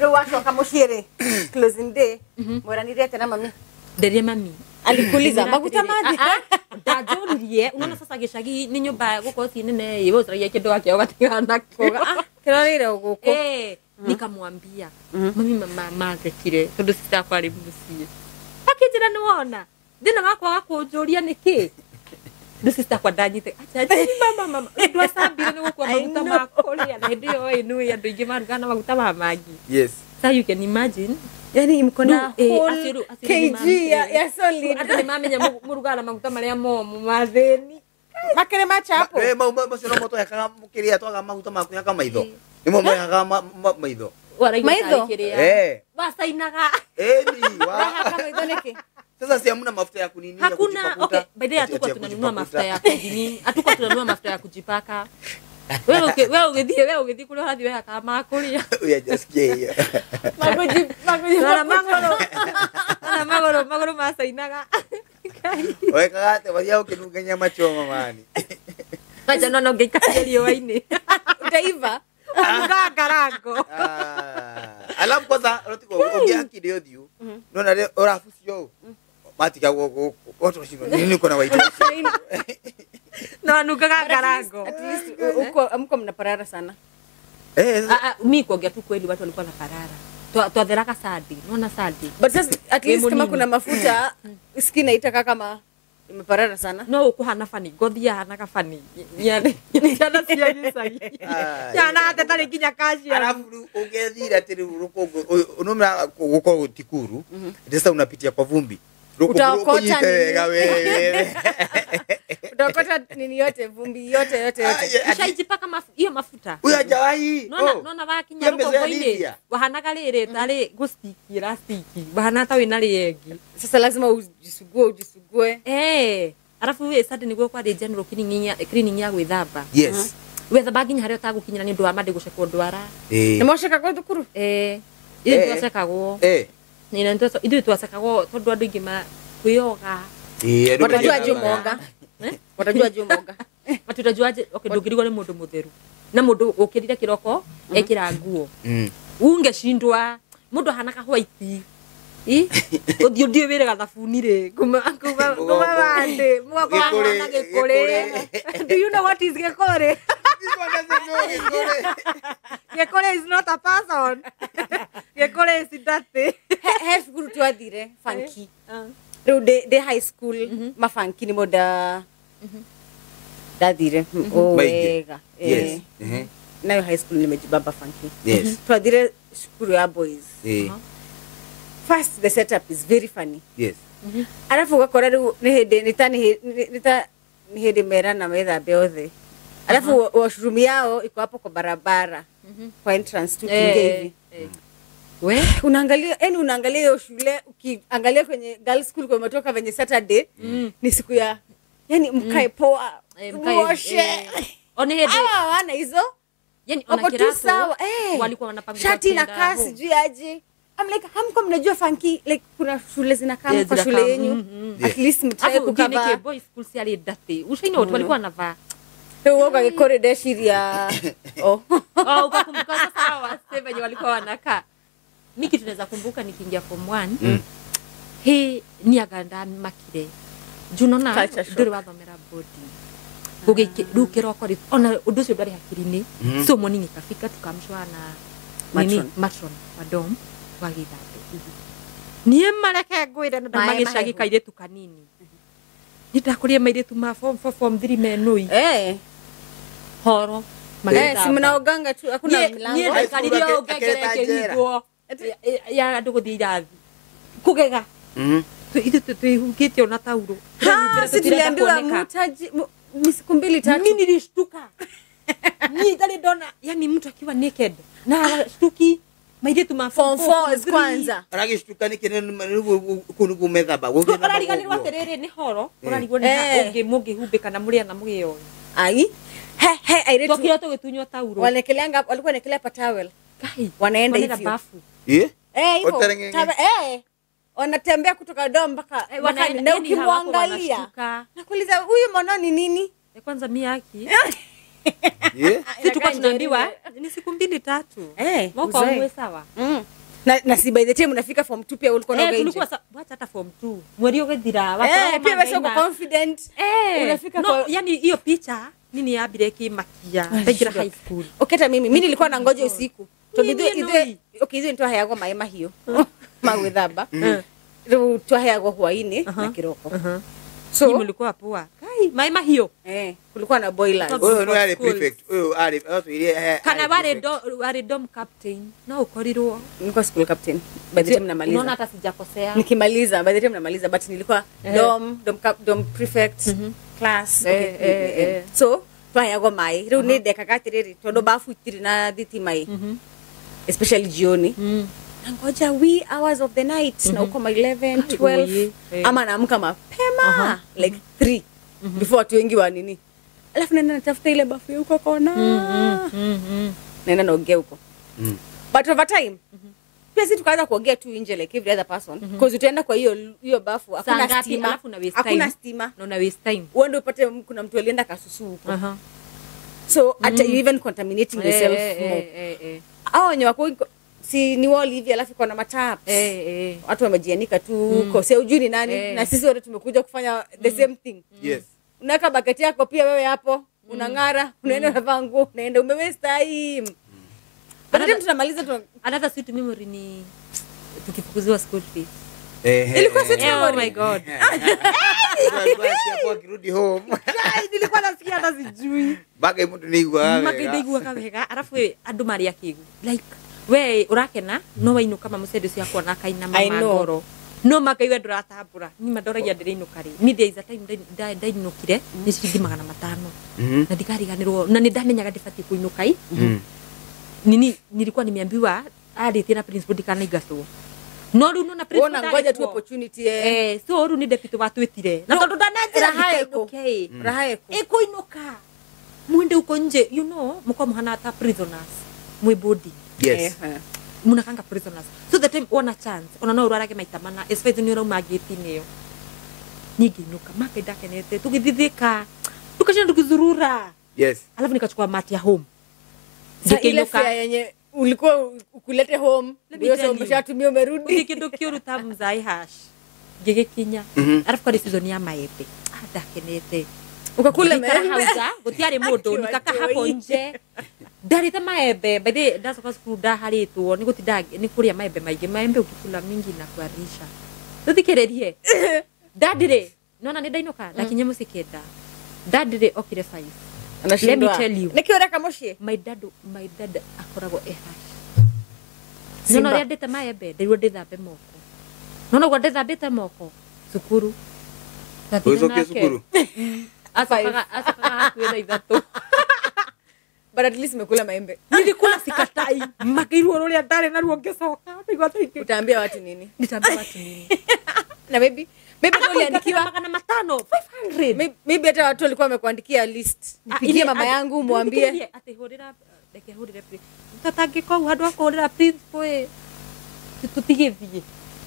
Ro watu akamushire closing day. Moranire tena mami. Nderie mami. Alikuuliza maguta maji. Ndajuririe unaona sasa gicagi ni nyumba guko si nene ibo sura yake ndo akio gatigana koga. Kirarire guko. Nikamwambia mami mama ngekire tondu sister kwa rimusie. Akijira niwona. Ndina wakwa gakunjuria niki. Ndu sister kwa ndanyite. Acha mama ndo asambire ni gukwa maguta ma kuria na ndio inu ya ndu ingi marugana maguta ma magi. Yes. So you can imagine. Yani mko na whole kg ya solid. Hata ni mamenya murugana maguta maria momu matheni. Makere machapo. Masino moto yakaga mukiria twaga maguta maku yaka maitho. Nimo yakaga maitho. Maitho. Wasainaga. Ni wa. Haka maitho niki. Sasa si hamna mafuta ya kunini ya kujipaka. Hakuna. Okay, by the way hatuko tunanunua mafuta ya kunini. Hatuko tunanunua mafuta ya kujipaka. Wewe ugithie kule hathi wewe kama kuria. We are just gay. Magoro masainaga. Wewe kagate wadia ukinuga nyama choma mani. Acha no ngikaria riwa-ini. Utaiva. Anuga karango. Alafu kwanza rotiko ugiakire othiu. Nona re orafucio. Matika go watu washindo. Nini uko na waiti? No anuga karango. At least mko mnaparara sana. Mimi kuongea tu kweli watu walikuwa na parara. Twadheraka sadi. Unaona sadi. But just at least kama kuna mafuta skin haitaka kama imeparara sana. No ukuhana fani. Gothi hana kafani. Yani yana cia gisagi. Yana hata tari kinya kashi. Alafu ugethira tiri rukongo unomra guko tikuru. Sasa unapitia kwa vumbi. Utakota wewe. Utakota nini yote vumbi yote. Ushaijipaka hiyo mafuta. Huyu hajawahi. Nona wakinya rukongo-ini. Wahanaga riri tari gustiki rastiki. Wahana ta wina riegi. Sasa lazima ujisugue. Alafu wewe sasa niguo kwa general cleaning ya gwithamba. Yes. Wethamba nginya haria utagukinyira ni ndu wa mande gucekwo ndwara. Ni mosheka kwa thukuru? Ile twacekagwo. Nina ntoto ithu twacekagwo tondu andu ingi ma kuyoga. Watajua jumoga. Watajua jumoga. Watajua okay ndugirigwo ni mundu mutheru. Na mundu ukirire kiroko ekira nguo. Ungeshindwa mundu hanaka white. Udio wire gathabuni ri kuma bande mwako na gekore. Do you know what is gekore? Gekore is not a person. Gekore is date. Have guru twathire funky. Ru de high school ma funky ni moda. Dathire wega. Yes. Na high school nimejibamba funky. Yes. Twathire school ya boys. First the setup is very funny. Yes. Alafu gakora riu ni hindi ni hedi mera na methambe othe. Alafu washroom yao iko hapo kwa barabara. Kwa entrance tu kinge hivi. We unaangalia hiyo shule, ukiangalia kwenye girls school kwa umetoka venye Saturday, ni siku ya yani mkae poa. Mkae. One hedi. Wana hizo. Yani ona kirato. Walikuwa wanapanga shati na kasi juu aje. I'm like, hamko mnajua funky, like kuna shule zinakaa kwa shule yenu. At least mtry kukava. Boy school si ali dati. Ushaini watu walikuwa wanavaa. Woga kore deshiri ya ukakumbuka sasa wasema wenye walikuwa wanakaa. Mimi tunaweza kumbuka nikiingia form 1. Hii ni aganda makire. Junona nduri wathomera body. Gugikirwa kori ona uducio ndari hakiri-ini. So morning ikafika tukamshwa na matron wa dom wa githabe. Nie mareke ngwire na ndamagicagi kairetu kanini. Nitakuria mairetu ma form 4 form 3 menui. Horo. Si mnaoganga tu hakuna milango. Nie karirio ugengere kihigwo. Ya ndugu thirathi. Kugega. Tuhukite ona tauro. Tuliambiwa mtaji siku 2-3. Mimi nilishtuka. Ni dali dona, yani mtu akiwa naked. Na shtuki mairetu ma form 4 kwanza. Aragishtuka ni kinene kunugu methaba. Urariganirwa terere ni horo. Urarigwo ni mugi hubika na muria na mugio. Ai. Airetu. Tokio tugitunyo tauro. Walikuwa wanakelea pa towel. Wanaenda hivi. Hivyo. Wanatembea kutoka dom mpaka na ukimwangalia. Nakuuliza huyu mwana ni nini? Kwanza mimi yake. Si tukua tunaambiwa ni siku 2-3. Mwaka umwe sawa. Na si by the time unafika form 2 pia ulikuwa unaoga. Tulikuwa wacha hata form 2. Mweri ugethira pia wewe uko confident. Unafika kwa yani hiyo picha nini ya bireki makia. Tagira high school. Oketa mimi nilikwa na ngoja usiku. Hizo ndio hayago maema hiyo. Magwethamba. Twaheagwo hwaini na kiroko. So mlikuwa poa. Kai maema hiyo. Kulikuwa na boilers. No ali prefect. Ali ile kana wale dom captain. Na ukorirwo. Nilikuwa school captain. By the time namaliza. Unaona hata sijakosea. Nikimaliza by the time namaliza but nilikuwa dom prefect class. So twaheagwo mai. Riu ni ndekaga atiriri tondu bafu itiri na thitimai. Especially jioni. Nangoja wee hours of the night na uko 11 12 ama naamka mapema like 3 before watu wengi wa nini, alafu nenda natafuta ile bafu huko kona nenda naogea huko but over time pia sisi tukaanza kuogea tu nje like every other person because utaenda kwa hiyo bafu hakuna stima na una waste time uende upate kuna mtu alienda kasusu huko so hata you even contaminating yourself more wenye wako si ni wall hivi alafu kuna matap watu wamejianika tu huko sio ujui ni nani na sisi wote tumekuja kufanya the same thing. Yes, unaweka baketi yako pia wewe hapo unang'ara unaenda unavaa nguo unaenda umewaste time baada tunamaliza another sweet memory ni tukifukuziwa school fees. Ilikuwa sweet memory. Oh my god. Kwa kirudi home Nilikuwa nasikia hata sijui bage mtu nigwa kabega alafu andu mari akigu like we urakena no wainu kama musedo cia kuona kaina mama ngoro no makaiwe nduratabura ni madoragia ndirino kari ni there is a time ndainukire ni shilingi 500 na ndikariganirwo na nindamenyaga ndibati kuinukai nini nilikuwa nimeambiwa tena principal dikana igaso no ru no na principal ngoja tu opportunity so ru ni deputy watwitire na tondu ndananjira rahaeko ikuinuka mwende uko nje you know mko mhana ta prisoners mwe body. Yes. Munakanga prisoners. So the time ona chance, ona no urarage maitamana, especially ni urauma gitiniyo. Niginuka makaida kenete, tukithithika. Tukashinda tukizurura. Yes. Alafu nikachukua mati ya home. Ile fare yenye ulikuwa ukulete home, ndio sasa umeshatumia umerudi. Ukikindo kiuru tamu za hash. Gigikinya. Alafu kwa season ya maembe. Kenete. Ukakula maembe. Gutiare modo nikaka hapo nje. Darita maembe bade ndasoka skuda haritwo ni gutinda ni kuria maembe ukikula mingi na kwarisha tuthikirerie dadire nona ni ndainoka ndakinya musikenda dadire okire 5 let me tell you nikiora kamoshie my dad akorago hash nona ria ndete maembe ndirwo ndithambe moko nona gwa ndithambite moko cukuru sukuru Asaka kuenda ithatu. But at least umekula maembe. Nilikula sikatai. Makiruo role ndare na ruo ngecoka. Utaambia watu nini? Nitaambia watu nini? Na maybe uliandikiwa magana 500. Maybe hata watu walikuwa wamekuandikia list. Nipigie mama yangu muambie ati hurira ndeke hurire please. Mtatange kwa hadu akorira please poe. Tutugethie.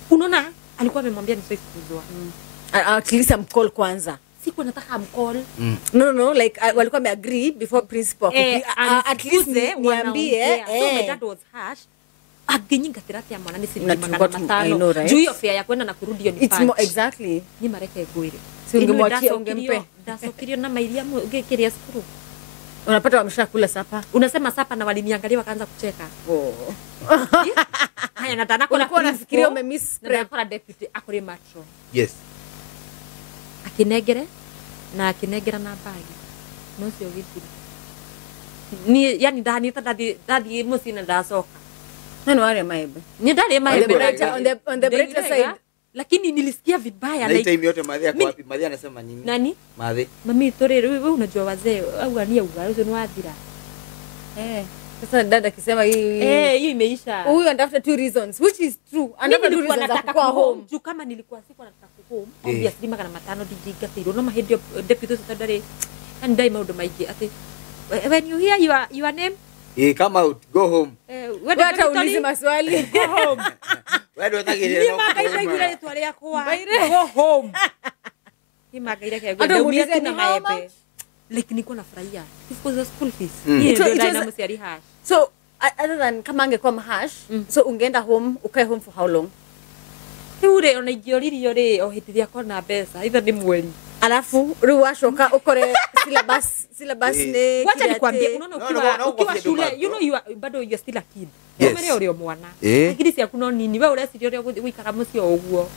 Unaona alikuwa amemwambia nisifukuzwa. At least amcall kwanza. Siku nataka amcall. No, like walikuwa wameagree before principal. At least niambie. So my dad was harsh. Aginyinga tirati ya mwana nisi magana 500. Right? Juu hiyo fare ya kwenda na kurudi hiyo ni punch. Exactly. Ni mareke gwire. Si ungemwachia ungempe. Dasokirio na mairia ungekiria skuru. Unapata wameshakula sapa. Unasema sapa na waliniangalia wakaanza kucheka. Haya nataka ulikuwa unafikiria umemiss prep para deputy akore matro. Yes. Akinegere na akinegera na bagi. No sio gitiri. Ni yani ndani tadi musina ndasoka. Nani wale maembe? Ni ndani maembe on the brighter side. Lakini nilisikia vibaya like time yote madhi yako wapi? Madhi anasema nini? Nani? Madhi. Mami torere wewe unajua wazee au ania ugaruzo ni wadira. Sasa dada akisema hii hii imeisha. Huyu anatafuta two reasons which is true. Anataka two reasons za kwa home. Juu kama nilikuwa siku nataka home. Obviously magana 500 dijiga tiro no mahedio deputy sadare. And dai maudo maiki ati when you hear your name come out, go home. Wewe hata ulize maswali. Go home. Wewe utagirira. Ni magaire gure twale yakwa. Go home. Ni magaire ke gure umia tu na maembe. Like niko nafurahia. This was a school fees. Ndio ndio msiari hash. So other than kama angekuwa mahash, so ungeenda home, ukae home for how long? Ure ona igioriri yore ohitithia kona pesa. Either ni mweri. Alafu ruwashoka ukore syllabus ne wacha nikwambie unaona ukiwa shule you know you are bado you are still a kid umere uri mwana lakini si akuno nini wewe uresiria uri wikara mucio uguo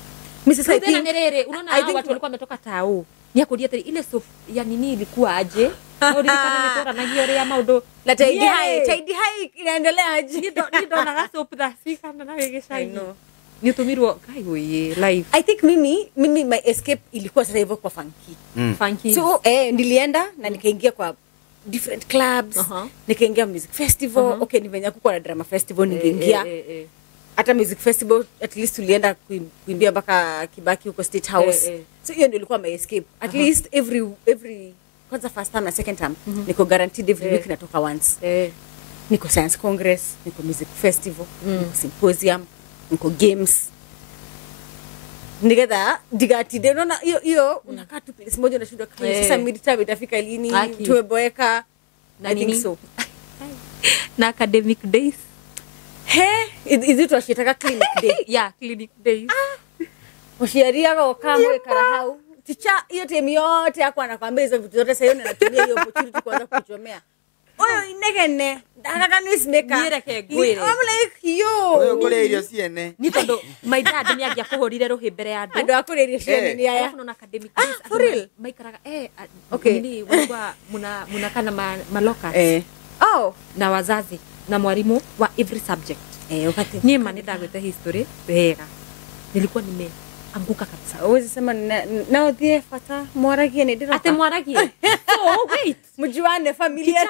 Mrs. I think nerere unaona watu walikuwa wametoka tao ni akudia ile soap ya nini ilikuwa aje uri kana nitora na hiyo ya maudo la tidy high inaendelea aje ni dona na soap da sika na wewe shai ni tumirwo kai hoye live. I think mimi my escape ilikuwa sasa hivyo kwa funky. So nilienda na nikaingia kwa different clubs, nikaingia music festival. Okay, nivenya kuko na drama festival ningeingia. Hata music festival at least tulienda kuimbia mpaka Kibaki huko State House. So hiyo ndio ilikuwa my escape. At least every kwanza first term na second term niko guaranteed every week natoka once. Niko science congress, niko music festival, niko symposium, niko games. Nigeda digatide unaona hiyo unakaa tu place moja unashindwa kama sasa midterm itafika lini tumeboeka na nini so na academic days is it washitaka clinic day yeah clinic days washiaria kwa kama karahau ticha hiyo time yote yako anakuambia hizo vitu zote sasa anatumia hiyo opportunity kuanza kuchomea oyo inegene ndaka nismeka nireke gwire I'm like yo oyo kole irio ciene ni tondo my dad ni agia kuhorire ruhi mbere ya andu akore irio ciene ni aya na academic days for real maikaraga okay ni walikuwa mnakana maloka na wazazi na mwalimu wa every subject wakati ni mani ndagwete history wega nilikuwa anguka kabisa uwezi sema nao thie fata mwaragie ni ndira ate mwaragie so wait mjuane familia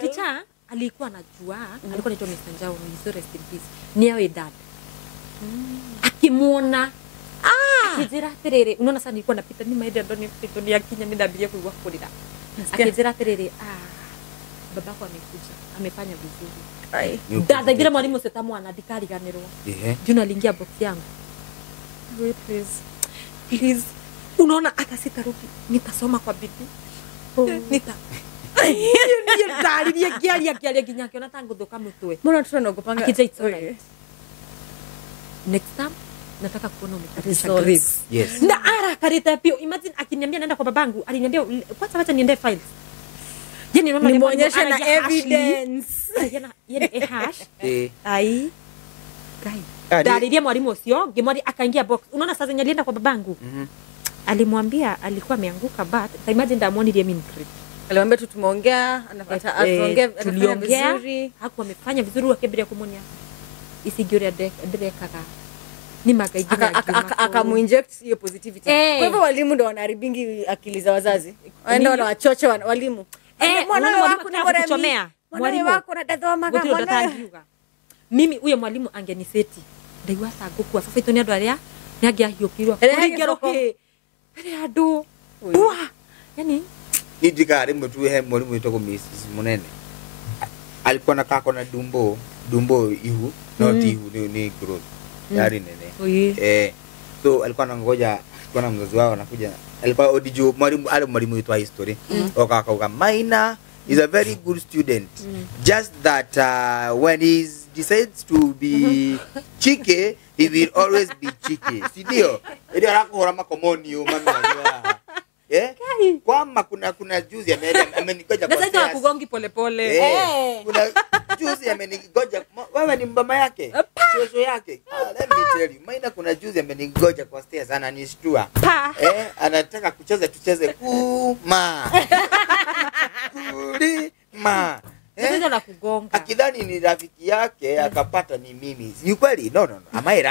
kicha alikuwa anajua alikuwa anaitwa Mr. Njau so rest in peace ni yao dad akimuona akijira terere unaona sana nilikuwa napita ni maida ndo ni akinya ni ndabia kuigwa kulira akijira terere babako amekuja amefanya vizuri dada vile mwalimu seta mwana dikariganirwa juna aliingia box yangu wait please unaona hata sitarudi nitasoma kwa bidii nita ni tari ni kialia kinyake na tangu doka mtwe mbona tunanogopanga next time nataka kuona umetatisha grades yes na ara karita pio imagine akiniambia naenda kwa babangu aliniambia kwanza acha niende files yani unaona nimeonyesha na evidence yani hash ai kai dalilia mwalimu sio ngimwali akaingia box unaona sasa nyalienda kwa babangu alimwambia alikuwa ameanguka but imagine ndamwoni ile mini grade alimwambia tu tumeongea anafuata tuliongea hakuwa amefanya vizuri wakebrea kumunia isigure direkaga ni magaidi akamuinject hiyo positivity. Kwa hivyo walimu ndio wanaharibingi akili za wazazi. Waenda wanawachocha walimu. Mwalimu anataka kuchomea. Mwalimu wako na dadho maga mwana. Mimi huyo mwalimu angeniseti. Ndaiwa sago kwa sasa ito ni andu aria ni angiahiukirwo. Ngero ke. Pere andu. Bua. Yani ni dikari mtu he mwalimu itoko Mrs. Munene. Alikuwa na kako na dumbo ihu, not ihu ni growth. Yari nene. So alikuwa anangoja kuna mzazi wao anakuja. Alikuwa odiju mwalimu itwa history. Wakaka Maina is a very good student. Just that when he decides to be cheeky, he will always be cheeky. Sidio? Ndio anakuhora makomonio mama. Kwamba kuna juzi amenigoja kwa sasa kugongi polepole. Kuna juzi amenigoja wewe ni mama yake. Shosho yake. Let me tell you, Maina kuna juzi amenigoja kwa stairs ananishtua. Anataka tucheze kuma. Kulima. Sasa na kugonga. Akidhani ni rafiki yake akapata ni mimi. Ni kweli? No. Am I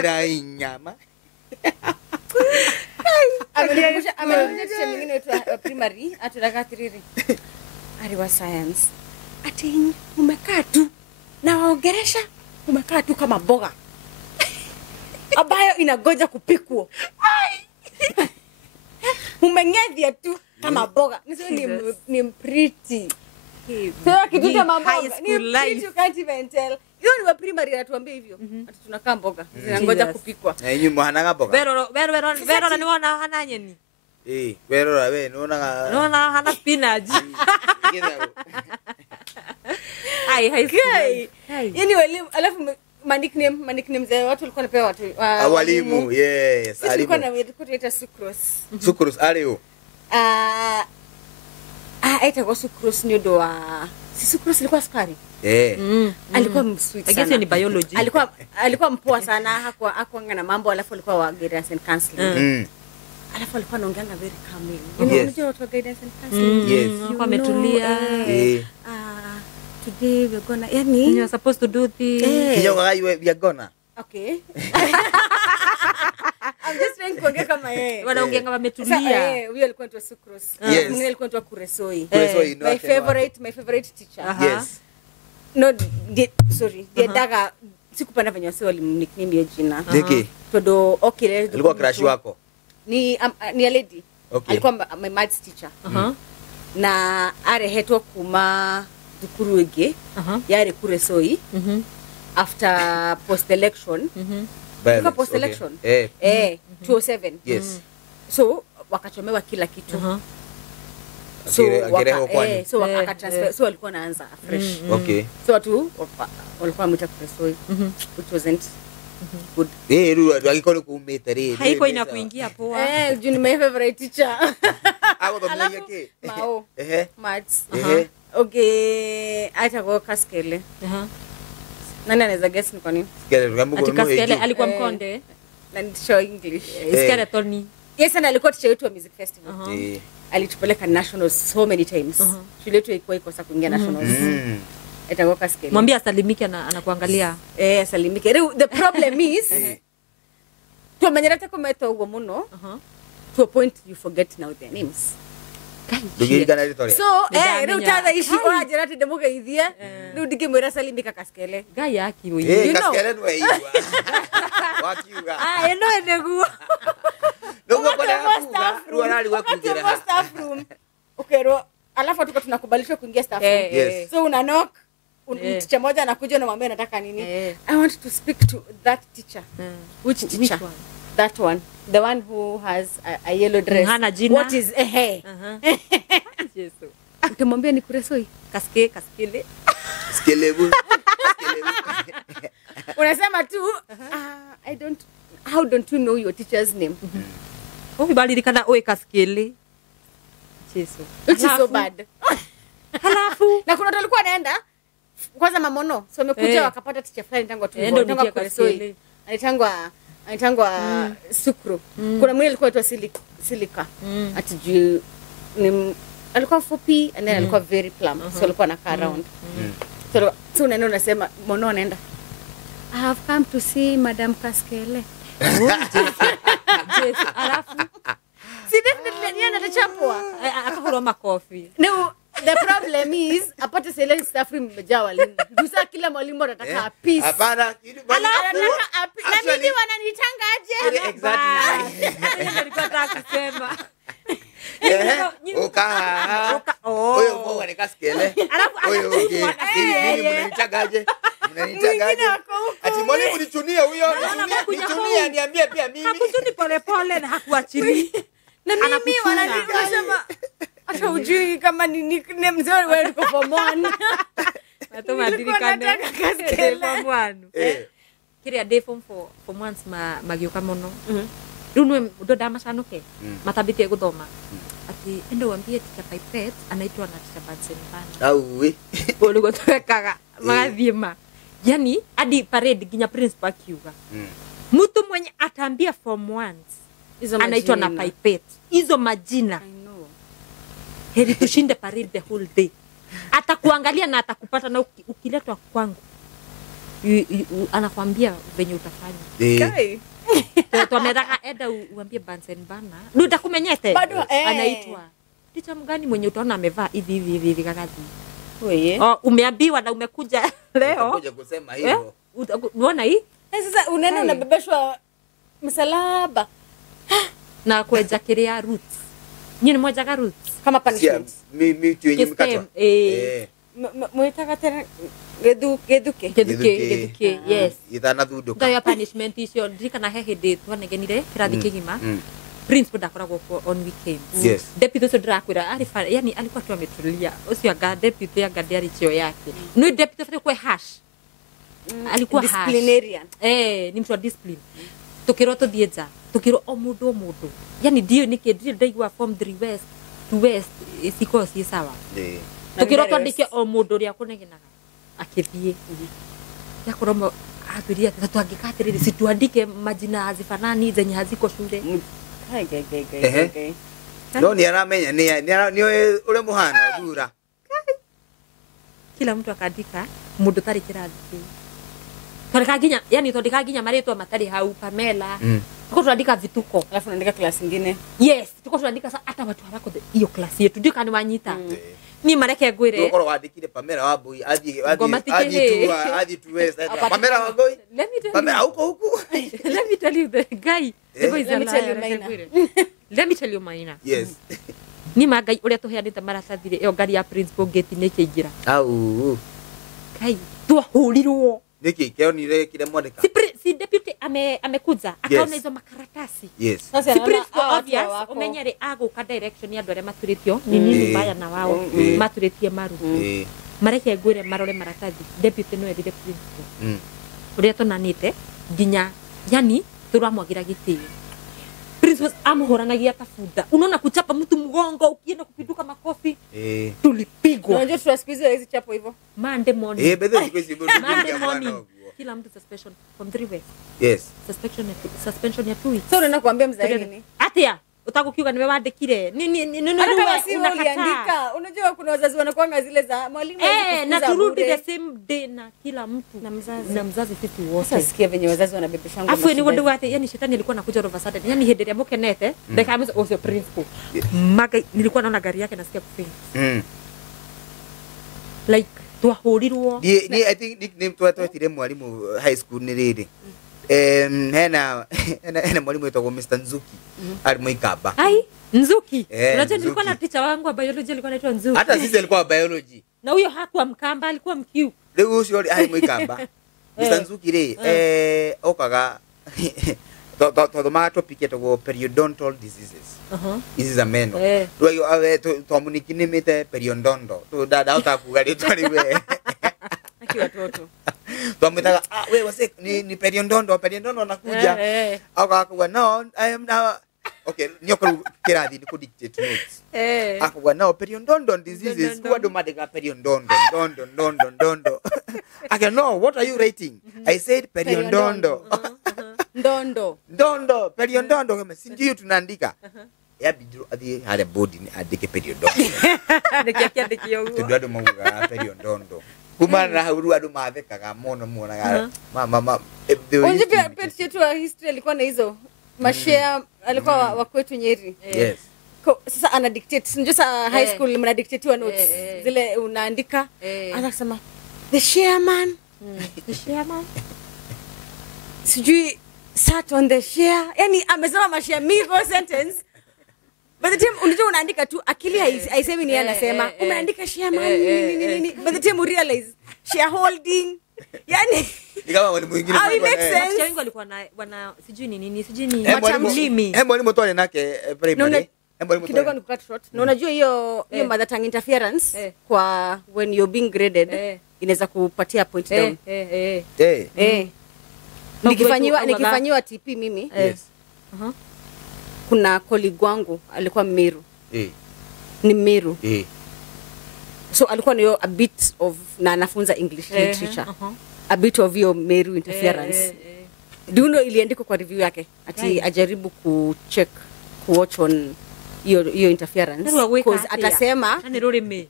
right? Nyama. Amenikumbusha mwingine wetu primary atulaka tiriri. Aliwa science. Ati umekaa tu na waongeresha umekaa tu kama boga. Abayo inagoja kupikwa. Umeng'edhia tu kama boga. Ni pretty. Sasa kitu mambo ni pretty, you can't even tell. Hiyo ni wa primary anatuambia hivyo. Ati tunakaa mboga. Zinangoja kupikwa. Nyinyi mhanaga mboga. Vero ni wana hana nyeni. Vero wewe unaona hana spinach. Hai. Yaani walimu alafu nickname za watu walikuwa wanapewa watu walimu. Yes, alikuwa na kuita sucrose alio. Aita sucrose ni ndo si sucrose ilikuwa sukari. Alikuwa msweet sana. I guess ni biology. Alikuwa mpoa sana, hakuanga na mambo, alafu alikuwa wa guidance and counseling. Alafu alikuwa anaongea very calmly. Unajua watu wa guidance and counseling. Yes. Alikuwa ametulia. Today we're gonna you are supposed to do this. We are gonna. Okay. I'm just trying kuongea kama yeye. Wanaongea kama wametulia. Huyo alikuwa anaitwa sucrose. Mwingine alikuwa anaitwa kuresoi. My favorite teacher. Yes. No, sorry. Daga sikupanda venye wase walimnickname hiyo jina. Diki. Todo okay. Alikuwa crush wako. Ni a lady. Okay. Alikuwa my maths teacher. Na arehetwa kuma Dukuru ege. Yare kuresoi. After post election. Post election. 2007. Yes. So wakachomewa kila kitu. So wakatransfer, so walikuwa naanza fresh. Okay. So watu walikuwa wameta kuresoi, which wasn't good. Akikono kuumetare. Haiko inakuingia poa. Juni my favorite teacher. Hapo ndo yake. Mao. Maths. Okay, acha kwa Kaskele. Nani anaweza guess ni kwa nini? Kaskele alikuwa Mkonde. Na show English. Skeleton. Yes, and alikuwa teacher wetu wa music festival. Alitupeleka nationals so many times. Shule yetu ilikuwa ikosa kuingia nationals. Itakuwa Kaskele. Mwambie asalimike na anakuangalia. Asalimike. The problem is tu manyerata kumeto ugo muno. To a point you forget now their names. So utaza ishi wa jerati demoga idhia nudike mwera salimika Kaskele gai yaki wewe Kaskele no eiwa wakiuga enegu ndogo kwa ruarali wa kujira staff room ukero alafu tuko tunakubalishwa kuingia staff room so una knock teacher moja anakuja na mwambie nataka nini I want to speak to that teacher which teacher that one the one who has a yellow dress what is Yesu ukimwambia ni kuresoi Kaskele skelebu unasema tu how don't you know your teacher's name ukibalirikana oe Kaskele Yesu which is so bad halafu na kuna watu walikuwa naenda kwanza mamono so wamekuja wakapata teacher fulani tangu kuresoi anaitangwa Sukru. Kuna mwingine alikuwa anaitwa Silika. Atijui alikuwa fupi and then alikuwa very plump. So alikuwa anakaa around. So unaenda unasema mono anaenda. I have come to see Madam Kaskele. Yes, alafu See, definitely, niye anatachapwa. akahurwa makofi. No, the problem is, apate sele staff room imejaa walimu. Dusa kila mwalimu anataka peace. Hapana, Na mimi wananitanga aje? Exactly. Nilikuwa nataka kusema. Oyo mwa ni Kaskele. Oyo mimi mnanitagaje? Mnanitagaje? Ati mwalimu nichunie huyo, nichunie niambie pia mimi. Hakutuni polepole na hakuachili. Na mimi wananitanga hata ujui kama ni nickname mzuri wewe uko form 1. Natuma dirikane form 1. Kiria day form 4 form 1 magioka muno. Runo ndo damacanuke matabitie guthoma ati endo wambie teacher Pipet anaitwa na teacher Bansen Bana Auwe. bolugo twekaga magathima yani hadi parade ginya principal akiuga mtu mwenye atambia form 1 anaitwa na Pipet hizo majina I know. heri tushinde parade the whole day atakuangalia na atakupata na ukiletwa kwangu anakwambia venye utafanya Kai. Tumetaka eda uambie Bansen Bana. Ndio utakumenyete. Bado Anaitwa. Teacher mgani mwenye utaona amevaa hivi kakazi. Wewe. Umeambiwa na umekuja leo. Kuja kusema hivyo. Unaona hii? Sasa unaenda unabebeshwa msalaba Na kueja kiria roots. Nyinyi moja ka roots. kama punishment. Mimi tu yenye mkatwa. Mwitaka tena geduke. Geduke. Yes. Ithana thuduka. Ndio punishment icio ndikana hehede twanegenire kirathi kigima. Principal ndakoragwo on weekends. Yes. Deputy ucio ndirakwira yani alikuwa tu ametulia. Ucio anga deputy anga ndiari chio yake. No deputy fete kwa hash. Alikuwa hash. Disciplinarian. Ni mtu wa discipline. Tukiro to thieja. Tukiro o mundu. Yani ndio niki ndio ndaigwa form 3 west to west isiko si sawa. Tukiro to ndike o mundu ria kunegenaga. Akithie. Yakoromo abiria tatuangikatiriri situandike majina hazifanani zenye haziko shule. No ni aramenya ni ule muhana dura. Kila mtu akaandika mundu tari kirathi. Tondeka yani tondeka ginya maritwa matari hau Pamela. Tuko tuandika vituko. Alafu unaandika class nyingine. Yes, tuko tuandika hata watu harako hiyo class yetu ndio kani wanyita. Ni mareke ngwire. Tuko wandikire Pamela Wabui athi tu west. Pamela Wabui. Pamela huko. Let me tell you the guy. The boy is Let me tell you Maina. Let me tell you Maina. Yes. Ni magai uria tuheanite maratathire iyo ngari ya principal gate ni kiingira. Au. Kai tuahurirwo. Niki keo ni ile kile mwandika. Si deputy amekuja akaona hizo makaratasi. Yes. Si principal obvious umenyere aguka direction ya ndware maturitio ni nini mbaya na wao maturitie maru. Mareke ngwire marore maratathi deputy no erire principal. Uria tonanite ginya yani turamwagira gitio. Principal amhoranagia tafuta. Unaona kuchapa mtu mgongo ukienda kupinduka makofi. Tulipigwa. Unajua tunasikizwa hizi chapo hivyo. Monday morning. Bedhe siku hizi Monday morning. Kila mtu suspension from 3 weeks. Yes. Suspension ya 2 weeks. So unaenda kuambia mzazi nini? Atia utakukiuka nimewandikire. Unaandika. Unajua kuna wazazi wanakuanga zile za mwalimu na turudi the same day na kila mtu na mzazi sisi wote. Sasa sikia venye wazazi wanabebesha afu ni wadu wate yani shetani alikuwa anakuja over sudden yani hedi ya mokenete like I'm also principal maga nilikuwa naona gari yake nasikia kufanya like tuahurirwo ni I think nickname twatire mwalimu high school ni riri hena mwalimu etagwo Mr. Nzuki alimu Ikamba. Ai Nzuki unajua nilikuwa na teacher wangu wa biology alikuwa anaitwa Nzuki hata sisi alikuwa biology na huyo hakuwa Mkamba alikuwa Mkiu leo ucio alimu Ikamba. Mr. Nzuki ri okaga twathoma topic etagwo periodontal diseases. This is a meno twamunikinimite periodondo dada utakuga ritwariwe akiwa toto twamwitaga we wase ni periodondo nakuja akakuga no I am now okay nyoko kirathi ni kudictate notes akakuga no periodondo diseases kwa do madega periodondo dondo okay no what are you writing I said periodondo ndondo periodondo kama si ndio tunaandika ya bidru adi hale body ni adike periodondo nikiakia huo ndio ndo mauga periodondo kumana huru andu mathekaga muno mama Unje pia chetu wa history alikuwa na hizo mashare alikuwa wa kwetu Nyeri. Yes. Sasa ana dictate. Unajua sa high school mna dictate wa notes. Zile unaandika. Anasema the chairman. The chairman. Sijui sat on the share. Yani amesema mashare migo sentence. By the time unajua unaandika tu akili haisemi ni anasema. Umeandika chairman nini. By the time you realize shareholding. Yani ni kama wale mwingine wengi walikuwa wana sijui ni nini sijui ni matamlimi mwalimu tu nake primary kidogo ni cut short na unajua hiyo mother tongue interference kwa when you're being graded inaweza kupatia point down nikifanyiwa TP mimi kuna colleague wangu alikuwa Meru ni Meru so alikuwa nayo a bit of na anafunza English literature a bit of your Meru interference. Do you know iliandikwa kwa review yake ati ajaribu kucheck kuwatch on your interference because atasema ni rurimi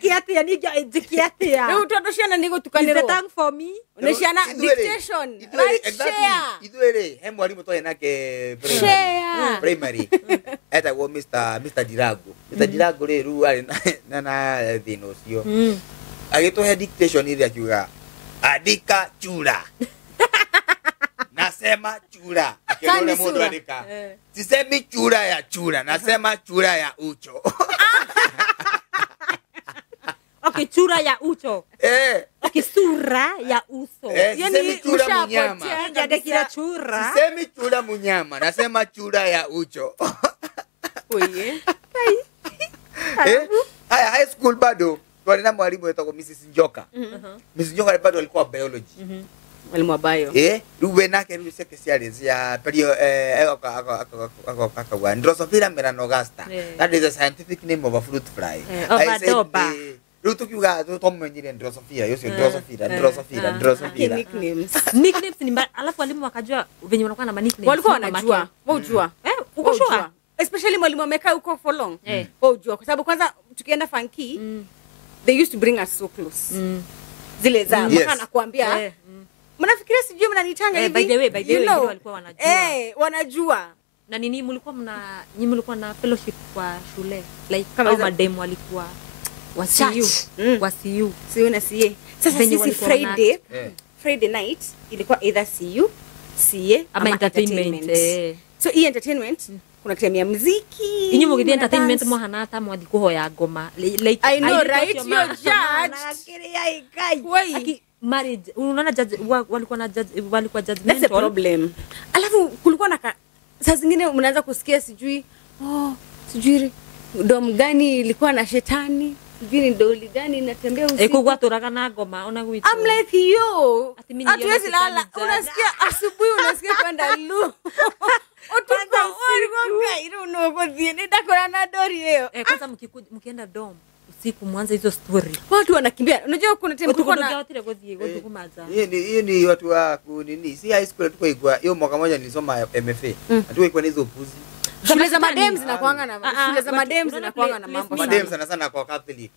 kiatia ni kiatia leo tutoshana niko tukanero is the thank for me unashana dictation right share idwere mwalimu to nake primary eta wo Mr Dirago le ru ari na dino sio agito he dictation ile akiuga andika chura nasema chura akiona mtu andika sisemi chura ya chura nasema chura ya ucho okay chura ya ucho okay sura ya uso yani chura munyama kila chura sisemi chura munyama nasema chura ya ucho oye high school bado walina mwalimu wetu kwa Mrs Njoka Mrs Njoka bado alikuwa biology mwalimu wa bio ruwe nake ruwe sekesialis ya perio aka Drosophila melanogaster that is the scientific name of a fruit fly Rutu kiuga tutomenyire Drosophila yosio Drosophila nicknames ni alafu walimu wakajua venye wanakuwa na nicknames walikuwa wanajua wajua uko sure especially mwalimu amekaa huko for long wajua kwa sababu kwanza tukienda funky they used to bring us so close zile za mpaka nakuambia mnafikiria sijui mnanitanga hivi by the way walikuwa wanajua wanajua na nini mlikuwa na fellowship kwa shule like kama madem walikuwa wasiu sio na sie sasa sisi Friday night ilikuwa either CA ama entertainment so hii entertainment kuna time ya muziki inyi mugithie entertainment mwahanata mwathi kuhoya ngoma like I know right you judge why marriage unaona judge walikuwa judgmental that's a problem alafu kulikuwa na saa zingine mnaanza kusikia sijui dom gani ilikuwa na shetani sijui doli gani inatembea usiku kwa turaga na ngoma ona gwitu I'm like yo hatuwezi lala unasikia asubuhi unasikia kwenda lu otuko I don't know what the nenda kwa na dori hiyo kwanza mkienda dom usiku mwanza hizo story watu wanakimbia unajua kuna time kulikuwa na hiyo ni watu wa nini si high school tuko igwa hiyo mwaka moja nilisoma MFA tuko igwa hizo puzi shule za madem zinakuanga na mambo madem sana kwa Catholic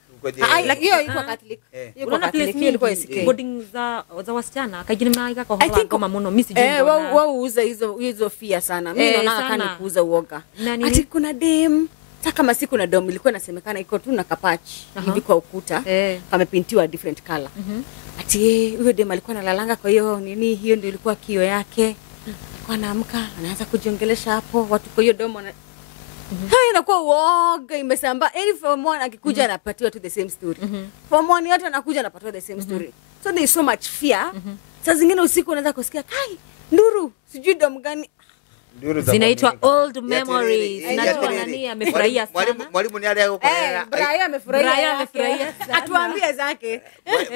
hiyo iko Catholic unaona place ilikuwa boarding za wasichana kagine maiga kwa hola kama muno mimi sijui wao uuza hizo fia sana mimi naona kani kuuza uoga ati kuna dem kama siku na dom ilikuwa inasemekana iko tu na kapachi hivi kwa ukuta kamepintiwa different color ati huyo dem alikuwa analalanga kwa hiyo nini hiyo ndio ilikuwa kio yake alikuwa anaamka anaanza kujiongelesha hapo watu kwa hiyo dom wana hai inakuwa uoga imesambaa any form 1 akikuja anapatiwa tu the same story form 1 yote anakuja anapatiwa the same story so there is so much fear saa zingine usiku unaanza kusikia kai nduru sijui dom gani zinaitwa old memories najua nani amefurahia sana mwalimu ni aliyeko kolera Brian amefurahia atuambie zake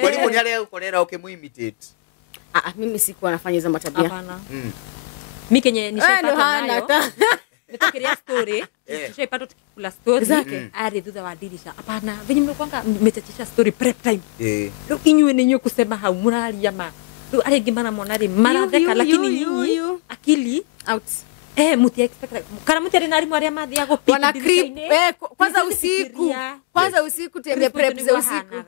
mwalimu ni aliyeko kolera ukimuimitate mimi sikuwa nafanya hizo matabia hapana mimi kenye nishapata nayo nitokeria story nishapata tukikula story ari thutha wa dirisha hapana venye mmekwanga mmechachisha story prep time leo inywe ninyo kusema haumuraria ma leo ari ngimana monari maratheka lakini nyinyi akili out muti expect kana muti ari maria mathia go wana creep kwanza usiku tembe prep za usiku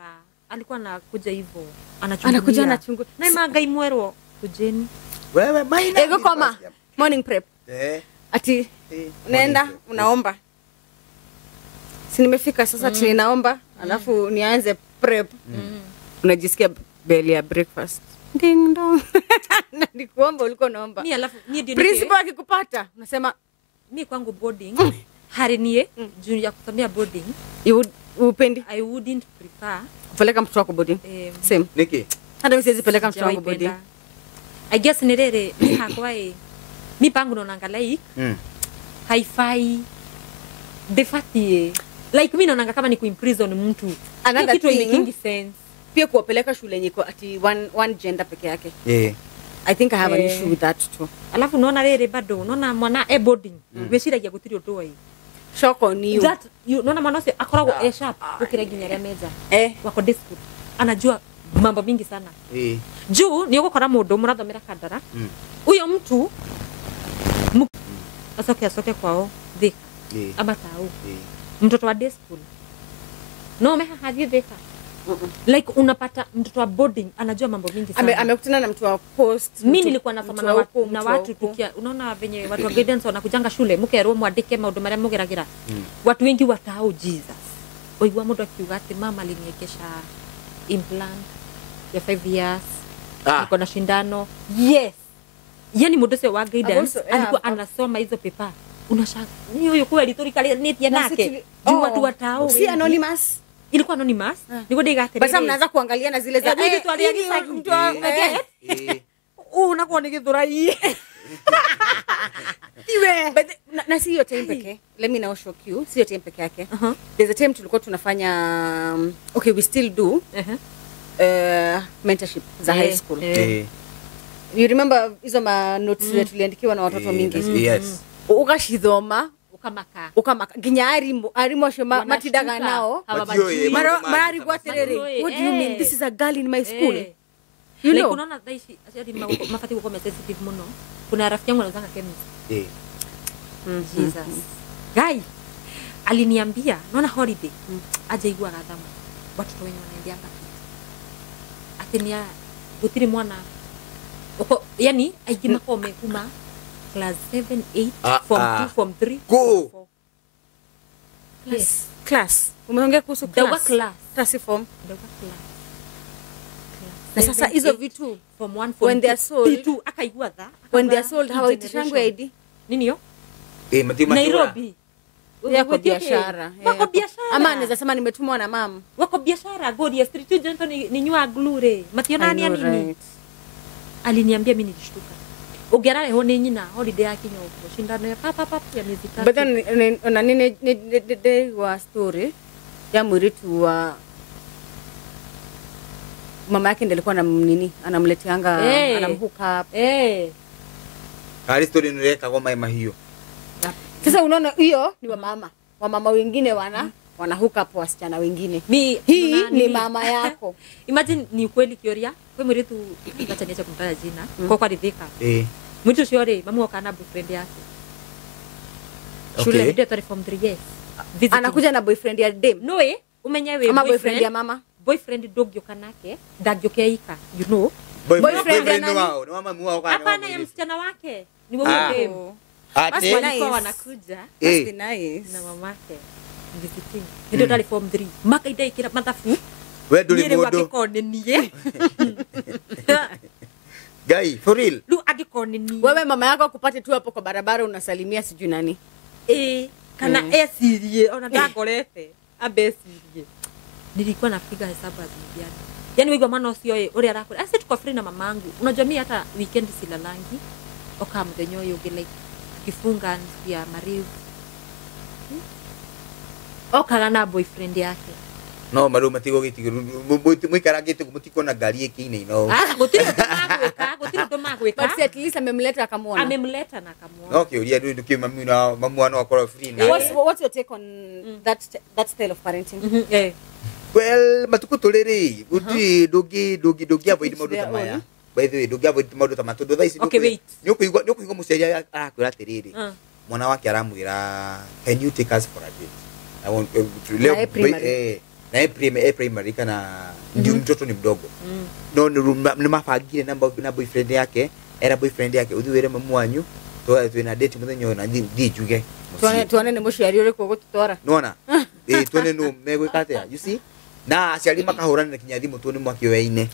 alikuwa anakuja hivyo anakuja anachungulia na mangai mwerwo kujeni wewe maina ego koma morning prep ati unaenda unaomba si nimefika sasa ninaomba alafu nianze prep unajisikia beli ya breakfast ding dong na nikuomba ulikuwa naomba ni alafu ni ndio principal akikupata unasema mimi kwangu boarding harinie juu ya kusomea boarding upendi I wouldn't prefer kupeleka mtoto wako boarding same niki hata mimi siwezi peleka mtoto wangu boarding I guess ni rere hakwa mi pangu naona like hi-fi the fact like mimi naona kama ni kuimprison mtu another kitu making sense pia kuwapeleka shule yenye iko ati one gender peke yake I think I have an issue with that too alafu naona rere bado unaona mwana boarding weshiragia gutiri undu wai shock on you that you naona mwana wase akoragwo sharp ukira ginya ria meza wako disco anajua mambo mingi sana juu ni ugukora mundu murathomera kandara uyo mtu asoke kwao thika abatau mtoto wa day school no mehahathie thika like unapata mtoto wa boarding anajua mambo mingi sana amekutana na mtu wa post mimi nilikuwa nasoma na watu tukia unaona venye watu wa guidance wanakujanga shule mukerwo mwandike maundu maria mugeragira watu wengi watao Jesus oigwa mundu akiuga ati mama aliniekesha implant ya 5 years niko na shindano yes yani mundu sio wa guidance alikuwa anasoma hizo paper unashaka ni huyo kweli torikali netia nake juu watu watao si anonymous ilikuwa anonymous niko diga ate basi mnaanza kuangalia na zile za mtu aliagiza mtu unakuwa ni githurai but na si hiyo time pekee let me now shock you si hiyo time pekee yake there's a time tulikuwa tunafanya okay we still do mentorship za high school you remember hizo ma notes tuliandikiwa na watoto mingi yes ukashithoma ukamaka ginya arimo sho matidaga nao marari gwaterere what do you mean this is a girl in my school you know unaona daishi asiati mafati kwa sensitive muno kuna rafiki yangu anazanga chemist Jesus guy aliniambia naona holiday aje igwa gathama watoto wenye wanaendea atenia gutiri mwana uko yani aigima kome kuma class 7 8 form 2 form 3 go class umeongea kuhusu class form na sasa hizo vitu form 1 form when they are sold akaigua dha when they are sold hawaitishangu ID nini yo matima Nairobi yako biashara wako biashara ama anaweza sema nimetumwa na mam wako biashara Godia Street Johnson ni nyua glure mationani nini aliniambia mimi nilishtuka ugerare ho ni nyina holiday ya kinyo shindano ya papa ya miezi 3 but then na nini wa story ya muritu wa mama yake ndiye alikuwa anamleteanga anamhook up hali story nileka kwa mama hiyo sasa unaona hiyo ni wa mama wengine wana hook up wasichana wengine hii ni mama yako imagine ni kweli kioria kwa muritu acha niache kumtaja jina kwa ridhika mtu shore mamu wakana boyfriend yake shule ndio form 3 years anakuja na boyfriend ya dem no umenyewe ama boyfriend ya mama boyfriend dog yokanake dagyokeika you know boyfriend ya nani wao ni mama wao kana hapana ya msichana wake ni wewe dem basi walikuwa wanakuja that's nice na mamake visiting ndio tali form 3 makaida ikira mathafu wewe nduri mundu guy for real lu agikoni ni wewe mama yako akupate tu hapo kwa barabara unasalimia sijui nani kana esirie ona ndagorete abesirie nilikuwa napiga hesabu azidiani yani wewe mwana usio uri arakora asi tuko free na mamangu unajua mimi hata weekend silalangi okamthenyo yoge like kifunga ya mariu okaga na boyfriend yake no maru matigo gitigiru muikaragite kumutiko na ngari ikine no gutiri ndo magweka but at least amemleta akamuona na akamuona okay ulia ndu kimi mamu ano akora free na what's your take on that style of parenting well matuko tolere uti dogi avoid modu tamaya by the way ndungi avoid maundu ta matundu tha ici Okay, wait. nĩ ũkũigua mũciari arakwĩra atĩrĩrĩ mwana wake aramwĩra can you take us for a date I want na primary kana ndio mtoto ni mdogo no ni mabangire na boyfriend yake era boyfriend yake uthiwire mamu wanyu twina date muthenya ũyũ na thiĩ njuge tuone nĩ mũciari ũrĩkũ ũgũtũtwara nona tuone no megwĩka atĩa you see na aciari makahũranĩra kinya thimũ tuone mwakĩoyaine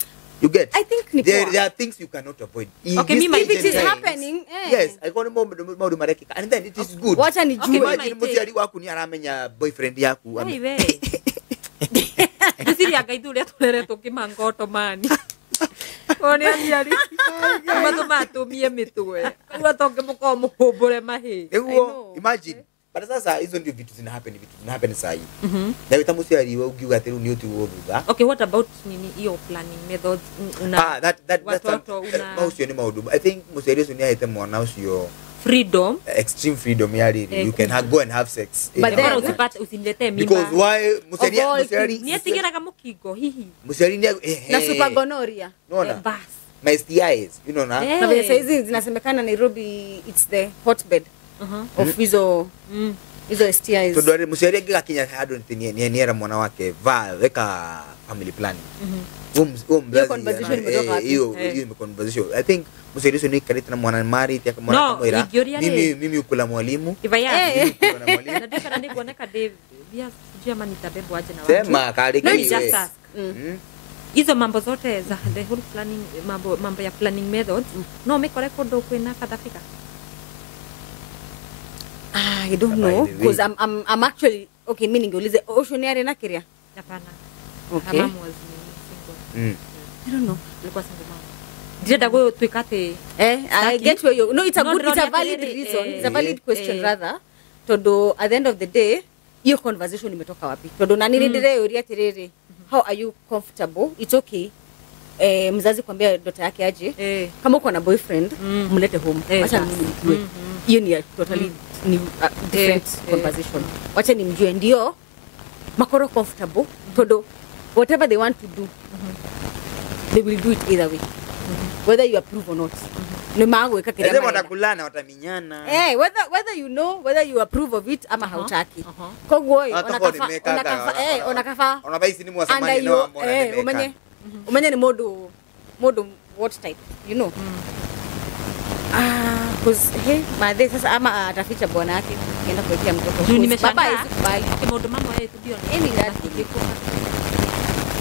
you get I think there are things you cannot avoid Okay, if it is happening yes I got maundu marekika and then it is good wacha nijue imagine mũciari waku ni aramenya boyfriend yaku Ndiciria Ngai thuria tureretwo kimangoto mani one aciari matumie mitwe uga tonge muko muhumbure mahi eguo imagine but sasa hizo ndio vitu zina happen sahi na wita mũciari wewe ukiuga ati ni utigwo thutha okay what about nini hiyo planning methods maũcio ni maundu I think mũciari ũcio ni ahete mwana ũcio freedom extreme freedom ya riri you can go and have sex but then usipate usinilete mimba because why mũciari ni atigeraga mukingo hihi mũciari ni na super gonorrhea bas my STIs you know na vile saizi zinasemekana Nairobi it's the hotbed of hizo STIs so ndore mũciari angigakinya handũ ni era mwana wake weka family planning hiyo conversation I think mũciari ũcio nĩ karĩte na mwana mari tia mwana kamwĩra mimi ukula mwalimu na ndio kana ndio kuoneka Davia sijui ama nitabebwa aje na watu sema kariki hizo mambo zote za the whole planning mambo ya planning methods no mikore kondo kwina South Africa I don't know because I'm actually okay meaning ulize oceaniare na kiria hapana okay mama was single I don't know nilikuwa single mom did go twikate I get where you no it's a valid reason it's a valid question rather todo at the end of the day hiyo conversation imetoka wapi todo nani ndireo ria tiriri how are you comfortable it's okay mzazi kwambia dota yake aje kama uko na boyfriend mlete home acha mjue hiyo ni totally new different conversation wacha nimjue ndio makoro comfortable todo whatever they want to do they will do it either way whether you approve or not no magweka kile lazima watakulana wataminyana whether you know whether you approve of it ama hautaki kogwo onakafa unabaisi ni mwasamani na mbona umenye ni modo what type you know cause hey madhe sasa ama ataficha bwana yake kienda kuwekea mtoto baba hizi kimodo mama yeye tu ndio any that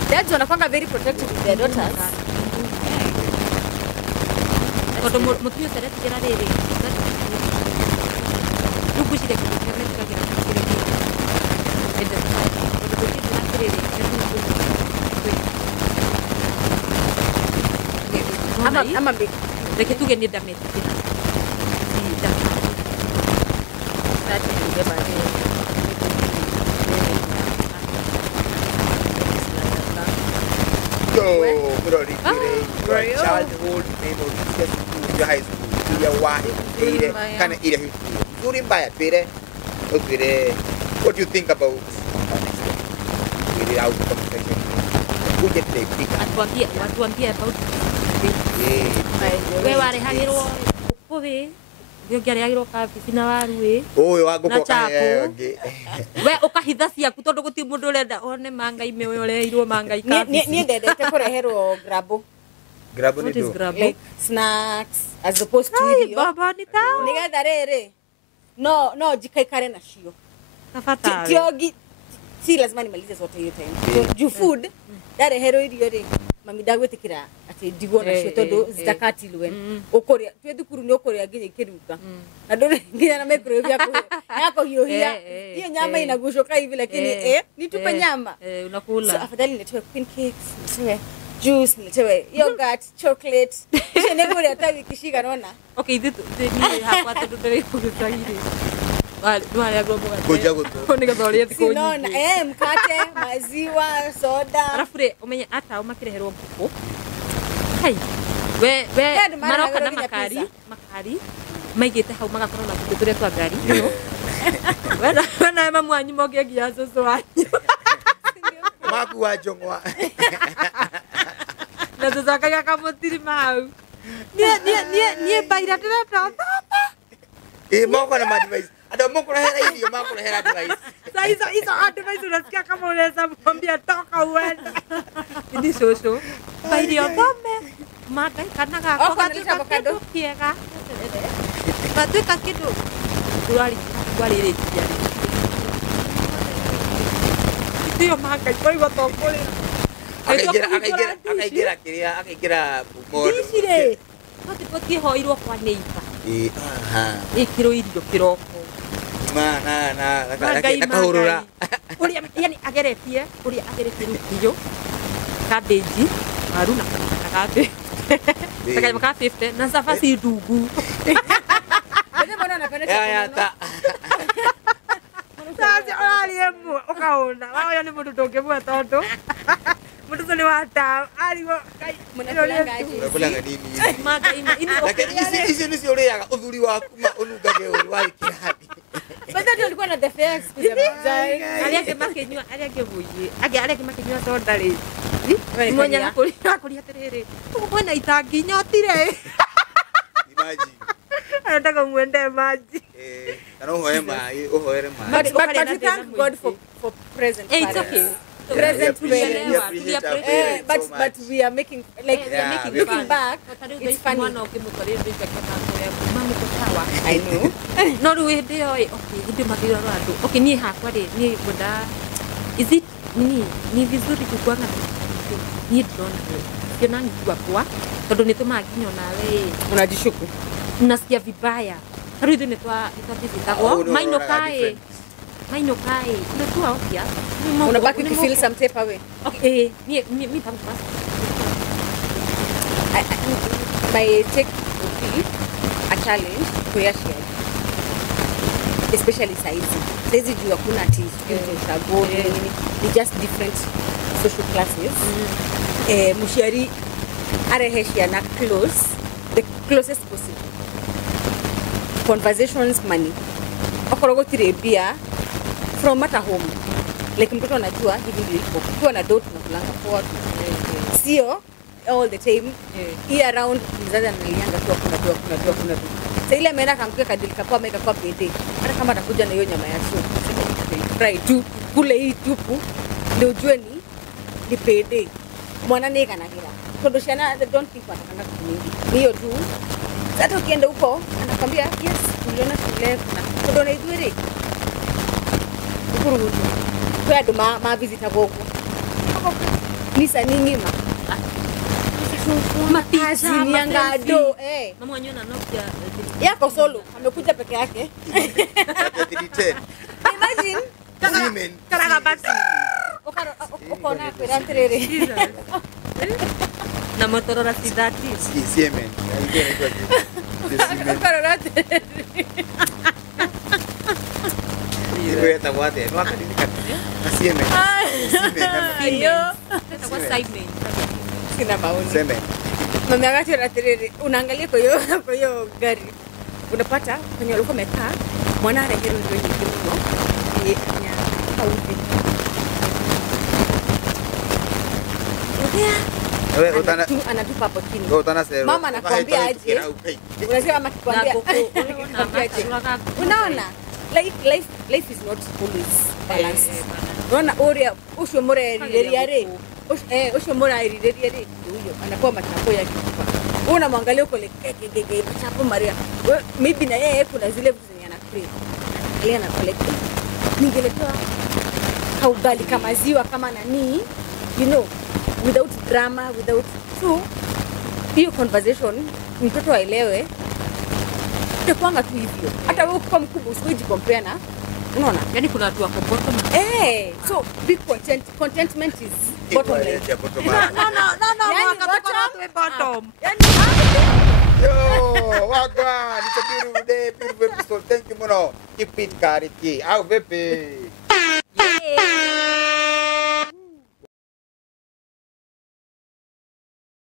dads wanakuwa very protective of their daughters kodo mutumio sare tigera rere rubushire kigera kigera ama big reke tuge ni damage childhood memories ya high school ya wahi ile kana ile nzuri mbaya twire what do you think about ile out conversation kuja tunaipika atuambie about we wale hagirwo kubi ndio ngiaragirwo kabici na waru oyo waguko kayange we ukahitha ciaku tondu guti mundu urenda one mangai me ureirwo mangai kabici ni ndendete kureherwo grabo ni like snacks as opposed to video baba ni tao nigetha riri no jikaikare na cio tafadhali tiogi si lazima nimalize zote hiyo time ju food ndareherwo irio ri mami ndagwitikira ati ndigwo na cio tondu zitakatilwe ukoria twe thukuru ni ukoria nginya ikiruka na ndore nginya na microwave yako hiyo hiyo nyama inagushoka hivi lakini nitupe nyama unakula so afadhali niletewe queen cakes niletewe juice niletewe yogurt chocolate shenegore hata wikishika naona okay this ni hapa tondu ndore kuruta hili wale agombo goja goto ni gathori ethiko naona mkate maziwa soda arafure umenye hata umakireherwo nguku hai we maroka na makari maigite hau magakorwo na tutu turia twa ngari wana mamu anyu mogegia soso wanyu maku wa jongwa Na sasa kaya kama tiri mau. Nie baira tena toto. Moko na advice. Ada moko na hela hiyo, moko na hela advice. Sasa hizo advice unasikia kama unaweza kumwambia toka uende. Ini soso. Baira pombe. Mata kana kako katu kiega. Batu kakitu. Kuali ile kijana. Ndio maka kwa hivyo tokole. Akaingira modo. Dicire. Poti hoirwo kwa neiba. Ikiro irio kiroko. Nakahurura. Uria yani ageretie irio. Cabbage, aruna kakabe. Saka maka 50 na safasi ndugu. Ya ta. Sasa aliemu ukaona. Wao ni mtu ndongemwa tondu. Mtu soni wata aliwo Unakula nini? Maga ini Lakini hizi sio uriaga uthuri waku unungage uri wa kirathi. Bado ndio alikuwa na the fair siku za mzai. aliake makenywa aliake makenywa soda ri. Mmoja kulia terere. Mbona itangi nyotire? Imagine. Anataka muende maji. Kana uhoe mai, uhoere mai. But we thank God for present. It's okay. Present parents. But we are making like looking back. It's funny. I know. No do it there. Okay, ndio magira rado. Okay, ni hakwa ri ni boda. Is it ni vizuri kukuanga ni drone. Kiona nikiwa kwa tondu nitumaginyo nawe Unajishuku. Unasikia vibaya. Haruthi nitwa vitagwo maino kae. Unajua obia. Unabaki to feel some type away. Okay, mi tangu basi. My take would be a challenge kuyashi. Especially saizi juu hakuna ati ushago ni just different social classes. Mushiari areheshia na the closest possible. Conversations money. Okorogo tirebia from at home. Like mtoto anajua hivi ndio iko. Ukiwa na dot na kulanga forward. Sio all the time. Year round mzazi analianga tu kuna tu. Sasa ile ameenda kamkia kadilika kwa meka kwa bede. Hata kama atakuja na hiyo nyama ya supu. Fry tu kule hii tupu ndio ujue ni bede. Mwana nega na gira. Tondo shana don't think watakanga kumingi. Hiyo tu. Sasa ukienda huko anakwambia yes, tuliona shule kuna. Tondo na idwere. Kuruhusu. Kwa ndo ma visita gogo. Nisa nini ma? Matiza niangado mama wanyo na Nokia yako solo amekuja peke yake. Imagine karaga basi. Ukona perantrere. Na Motorola C30. Siemen. Ibu ya tabuate, no akadilika. Siemen. Ayo. Kwa side main. Sina maoni. Siemen. Mama wakati anaterere unaangalia kwa hiyo gari. Unapata kwenye alikuwa amekaa mwana anahero ndio hiyo. Ni auti. Wewe utana anatupa hapo chini. Wewe utana sero. Mama anakuambia aje? Unasema mama akikwambia. Unaona? Life is not always balanced. Unaona oria usho more riere. Usho more riere huyo anakuwa machapo yake. Unamwangalia uko lekeke machapo Maria. Maybe na yeye kuna zile vitu zenye anakria. Yeye anakoleka. Ningeletewa kaugali kama ziwa kama nani, you know, without drama, without so hiyo conversation mtoto aelewe itakuanga tu hivyo. Hata wewe ukiwa mkubwa usije compare na unaona? Yaani kuna watu wako bottom. So be content. Contentment is bottom line. No. Wakatoka bottom. Yo, wagwan, it's a beautiful day, beautiful episode. Thank you, Mono. Keep it, Kariki. Au, Vepe.